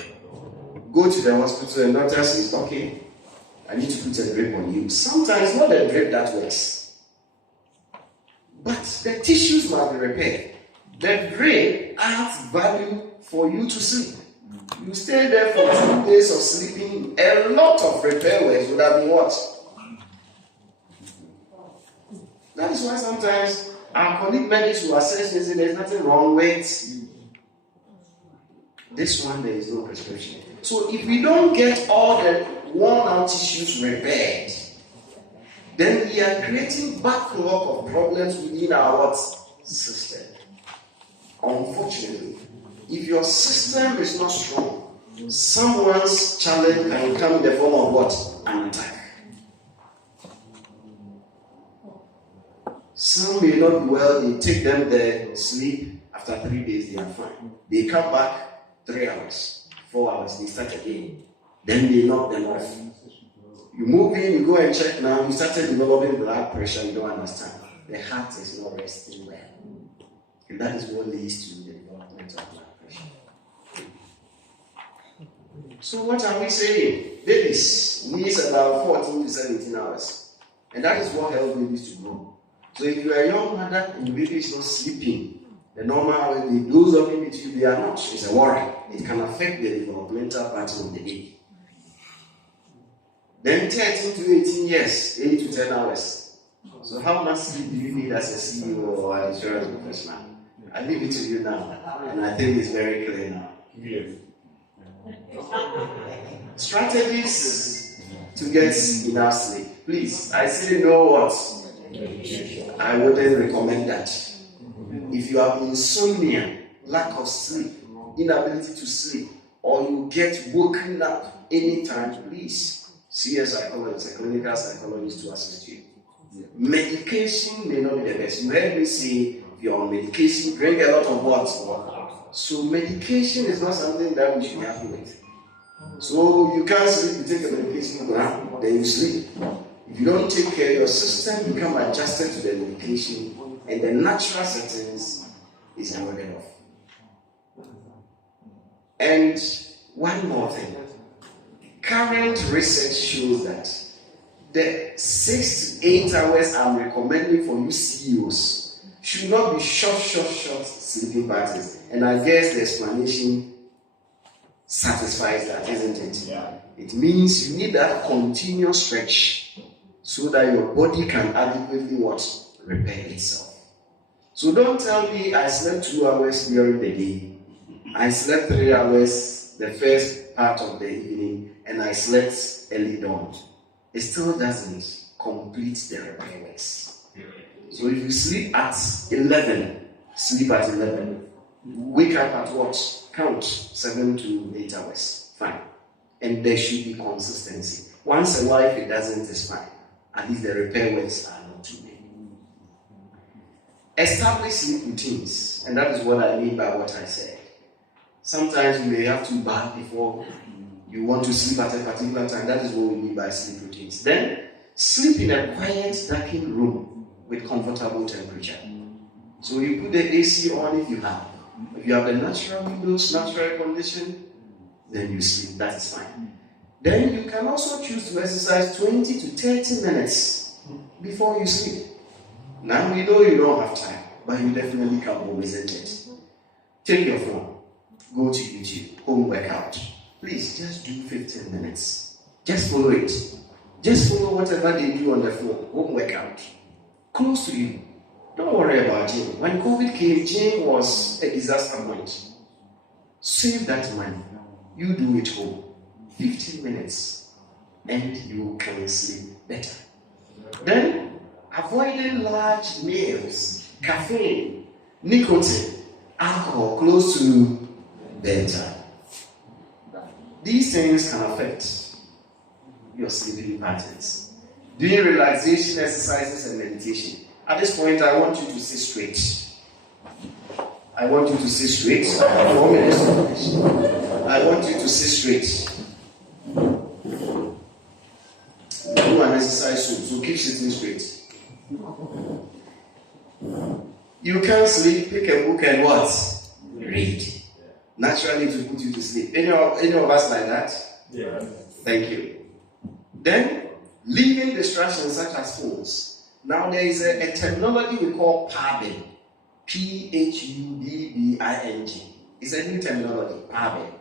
Go to the hospital and doctor says, okay, I need to put a drip on you. Sometimes not the drip that works. But the tissues must be repaired. The brain adds value for you to sleep. You stay there for 2 days of sleeping, a lot of repair works would have been what? That is why sometimes our colleague medics will assess and say there's nothing wrong with this one, there is no prescription. So if we don't get all the worn out tissues repaired, then we are creating backlog of problems within our what? System. Unfortunately, if your system is not strong, someone's challenge can come in the form of what? An attack. Some may not be well, they take them there, sleep, after 3 days they are fine. They come back 3 hours, 4 hours, they start again. Then they knock them off. You move in, you go and check now, you started developing blood pressure, you don't understand. The heart is not resting well. And that is what leads to the development of blood pressure. So what are we saying? Babies needs about 14 to 17 hours. And that is what helps babies to grow. So if you are a young mother and your baby is not sleeping, the normal, those of you with you, they are not. It's a worry. It can affect the developmental pattern of the baby. Then 13 to 18 years, 8 to 10 hours. So how much sleep do you need as a CEO or an insurance professional? I leave it to you now. And I think it's very clear now. Yes. Strategies to get enough sleep. Please, I say no what? I wouldn't recommend that. If you have insomnia, lack of sleep, inability to sleep, or you get woken up anytime, please see a psychologist, a clinical psychologist to assist you. Medication may not be the best. You heard me say, if you're on medication, drink a lot of water. So medication is not something that we should be happy with. So you can't sleep, you take a medication, then you sleep. If you don't take care, your system become adjusted to the medication, and the natural settings is eroded off. And one more thing. Current research shows that the 6 to 8 hours I'm recommending for you CEOs should not be short sleeping patterns. And I guess the explanation satisfies that, isn't it? Yeah. It means you need that continuous stretch so that your body can adequately repair itself. So don't tell me I slept 2 hours during the day. I slept 3 hours the first part of the evening and I slept early dawn. It still doesn't complete the repair works. So if you sleep at 11, sleep at 11. Wake up at what? Count 7 to 8 hours. Fine. And there should be consistency. Once a while, if it doesn't, it's fine. At least the repair works are not too many. Establish sleep routines. And that is what I mean by what I said. Sometimes you may have to bath before you want to sleep at a particular time. That is what we mean by sleep routines. Then, sleep in a quiet, darkened room with comfortable temperature. So you put the AC on if you have. If you have the natural windows, natural air condition, then you sleep. That is fine. Then you can also choose to exercise 20 to 30 minutes before you sleep. Now we know you don't have time, but you definitely can always it. Take your phone, go to YouTube, home workout. Please just do 15 minutes. Just follow it. Just follow whatever they do on the phone, home workout. Close to you. Don't worry about gym. When COVID came, gym was a disaster point. Save that money. You do it home. 15 minutes. And you can sleep better. Then, avoiding large meals, caffeine, nicotine, alcohol close to bedtime. These things can affect your sleeping patterns. Doing relaxation exercises and meditation. At this point, I want you to sit straight. I want you to sit straight. I have 4 minutes to finish. I want you to sit straight. Do an exercise soon, so keep sitting straight. You can't sleep, pick a book and what? Read. Naturally to put you to sleep. Any of us like that? Yeah. Thank you. Then, leaving distractions such as phones. Now there is a technology we call padding. Pudding. It's a new terminology, PABE.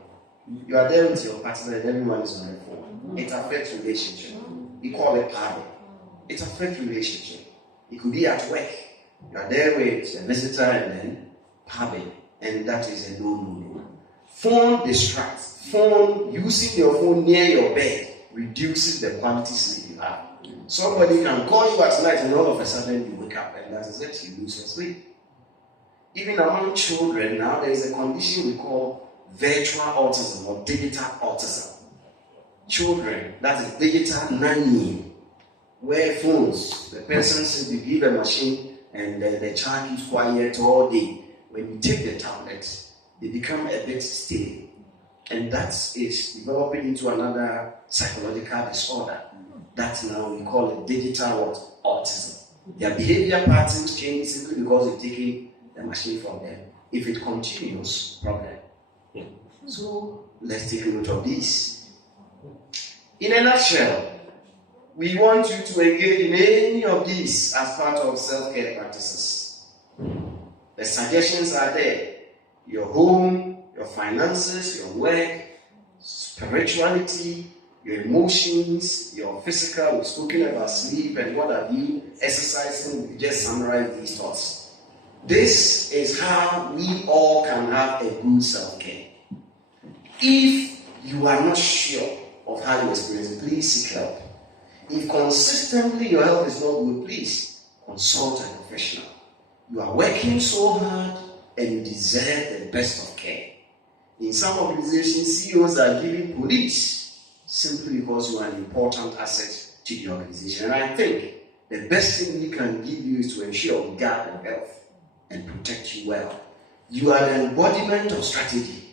You are there with your partner and everyone is on the phone. It affects relationship. We call it PABE. It affects relationship. It could be at work. You are there with a visitor and then PABE. And that is a no. Phone distracts. Using your phone near your bed reduces the quality sleep you have. Somebody can call you at night and all of a sudden you wake up and that is it, you lose your sleep. Even among children now there is a condition we call virtual autism or digital autism. Children, that is digital nannying, where phones, the person says you give a machine and the child keeps quiet all day. When you take the tablet, they become a bit stale. And that is developing into another psychological disorder. That now we call it digital autism. Their behavior patterns change simply because they've taken the machine from them. If it continues, problem. So let's take a note of this. In a nutshell, we want you to engage in any of these as part of self-care practices. The suggestions are there. Your home, your finances, your work, spirituality, your emotions, your physical. We've spoken about sleep and what have you, exercising. We just summarize these thoughts. This is how we all can have a good self-care. If you are not sure of how you experience it, please seek help. If consistently your health is not good, please consult a professional. You are working so hard and you deserve the best of care. In some organizations, CEOs are giving police simply because you are an important asset to the organization. And I think the best thing we can give you is to ensure we guard your health and protect you well. You are the embodiment of strategy.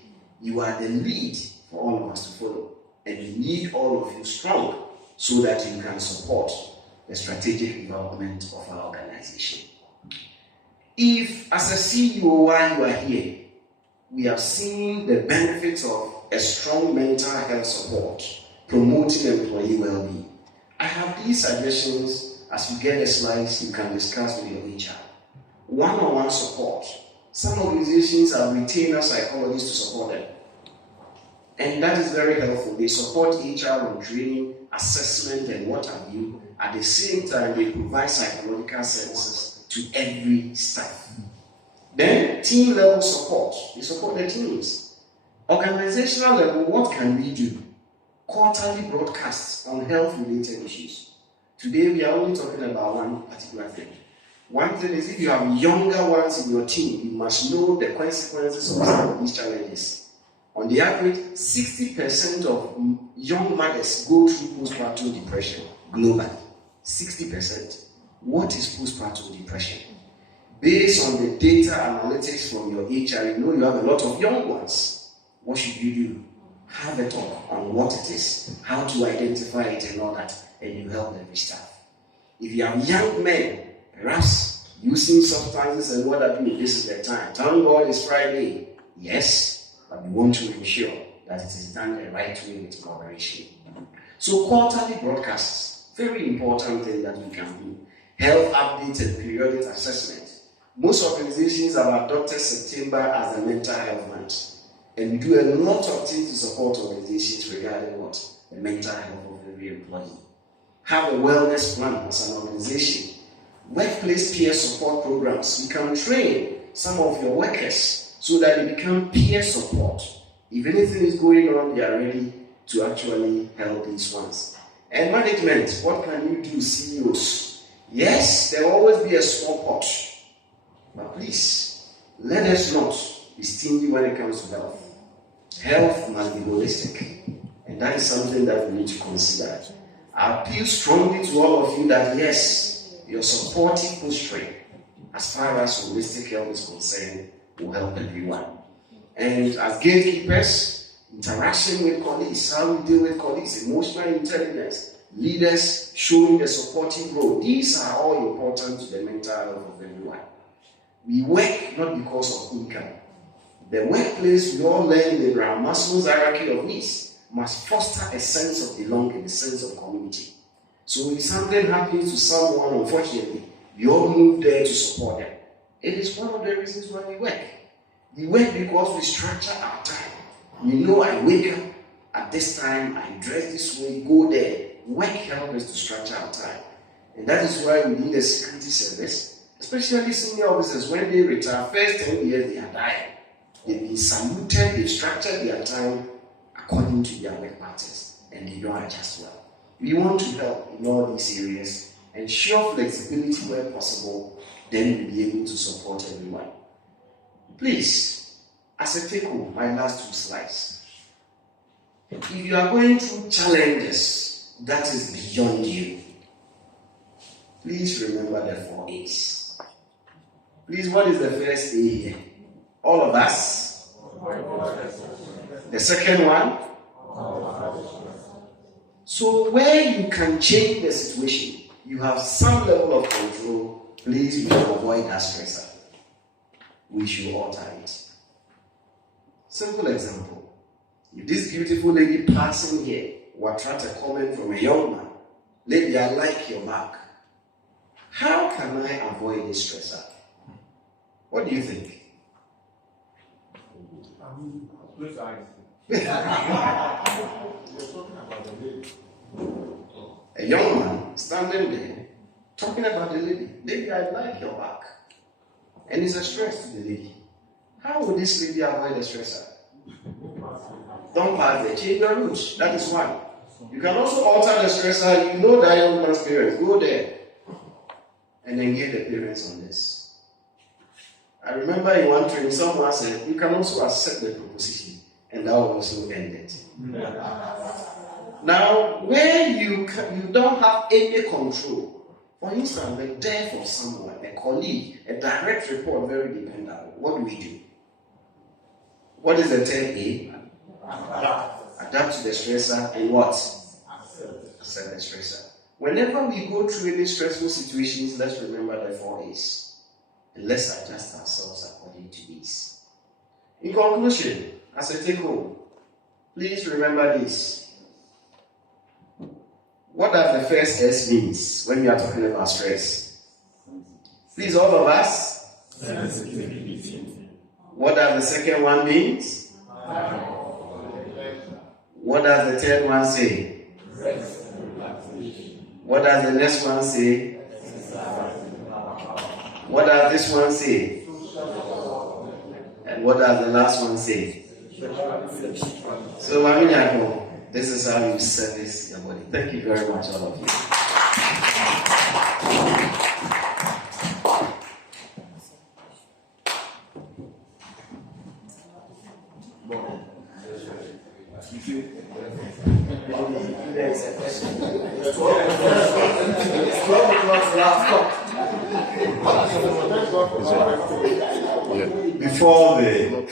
You are the lead for all of us to follow. And we need all of you strong so that you can support the strategic development of our organization. If, as a CEO, while you are here, we have seen the benefits of a strong mental health support, promoting employee well-being. I have these suggestions. As you get the slides, you can discuss with your HR. One-on-one support. Some organizations have retained psychologists to support them. And that is very helpful. They support HR on training, assessment, and what have you. At the same time, they provide psychological services to every staff. Then, team level support. They support the teams. Organizational level, what can we do? Quarterly broadcasts on health-related issues. Today, we are only talking about one particular thing. One thing is, if you have younger ones in your team, you must know the consequences of some of these challenges. On the average, 60% of young mothers go through postpartum depression globally. 60%. What is postpartum depression? Based on the data analytics from your HR, you know you have a lot of young ones. What should you do? Have a talk on what it is, how to identify it and all that, and you help every staff. If you have young men, perhaps using substances and what have you, this is the time. Thank God it's Friday. Yes. But we want to ensure that it is done the right way with cooperation. So quarterly broadcasts, very important thing that we can do. Health updates and periodic assessment. Most organizations have adopted September as a mental health month. And we do a lot of things to support organizations regarding what? The mental health of every employee. Have a wellness plan as an organization. Workplace peer support programs. You can train some of your workers so that they become peer support. If anything is going on, they are ready to actually help these ones. And management, what can you do, CEOs? Yes, there will always be a small pot. But please, let us not be stingy when it comes to health. Health must be holistic. And that is something that we need to consider. I appeal strongly to all of you that yes, your supportive posturing as far as holistic health is concerned will help everyone. And as gatekeepers, interaction with colleagues, how we deal with colleagues, emotional intelligence, leaders showing the supportive role. These are all important to the mental health of everyone. We work not because of income. The workplace, we all learn the Abraham Maslow's hierarchy of needs must foster a sense of belonging, a sense of community. So if something happens to someone, unfortunately, we all move there to support them. It is one of the reasons why we work. We work because we structure our time. You know, I wake up at this time, I dress this way, go there. Work helps us to structure our time. And that is why we need a security service, especially senior officers. When they retire, first 10 years they are dying. They've been saluted, they've structured their time according to their work patterns, and they don't adjust well. We want to help in all these areas, ensure flexibility where possible, then we'll be able to support everyone. Please, as a take home, my last 2 slides. If you are going through challenges that is beyond you, please remember the 4 A's. Please, what is the first A here? All of us. The second one. So where you can change the situation, you have some level of control, please we avoid that stressor. We should alter it. Simple example. If this beautiful lady passing here will attract a comment from a young man, lady, I like your back. How can I avoid this stressor? What do you think? You're talking about the lady. A young man standing there talking about the lady. Lady, I like your back. And it's a stress to the lady. How would this lady avoid the stressor? Don't pass there. Change your route. That is one. You can also alter the stressor. You know that young man's parents. Go there and engage the parents on this. I remember in one training, someone said, you can also accept the proposition, and that will also end it. Now, where you don't have any control, for instance, the death of someone, a colleague, a direct report, very dependable, what do we do? What is the 10A? Adapt to the stressor and what? Accept the stressor. Whenever we go through any stressful situations, let's remember the 4 A's. And let's adjust ourselves according to these. In conclusion, as a take home, please remember this. What does the first S means when we are talking about stress? Please, all of us. What does the second one means? What does the third one say? What does the next one say? What does this one say? And what does the last one say? So, this is how you service your body. Thank you very much, all of you. Before the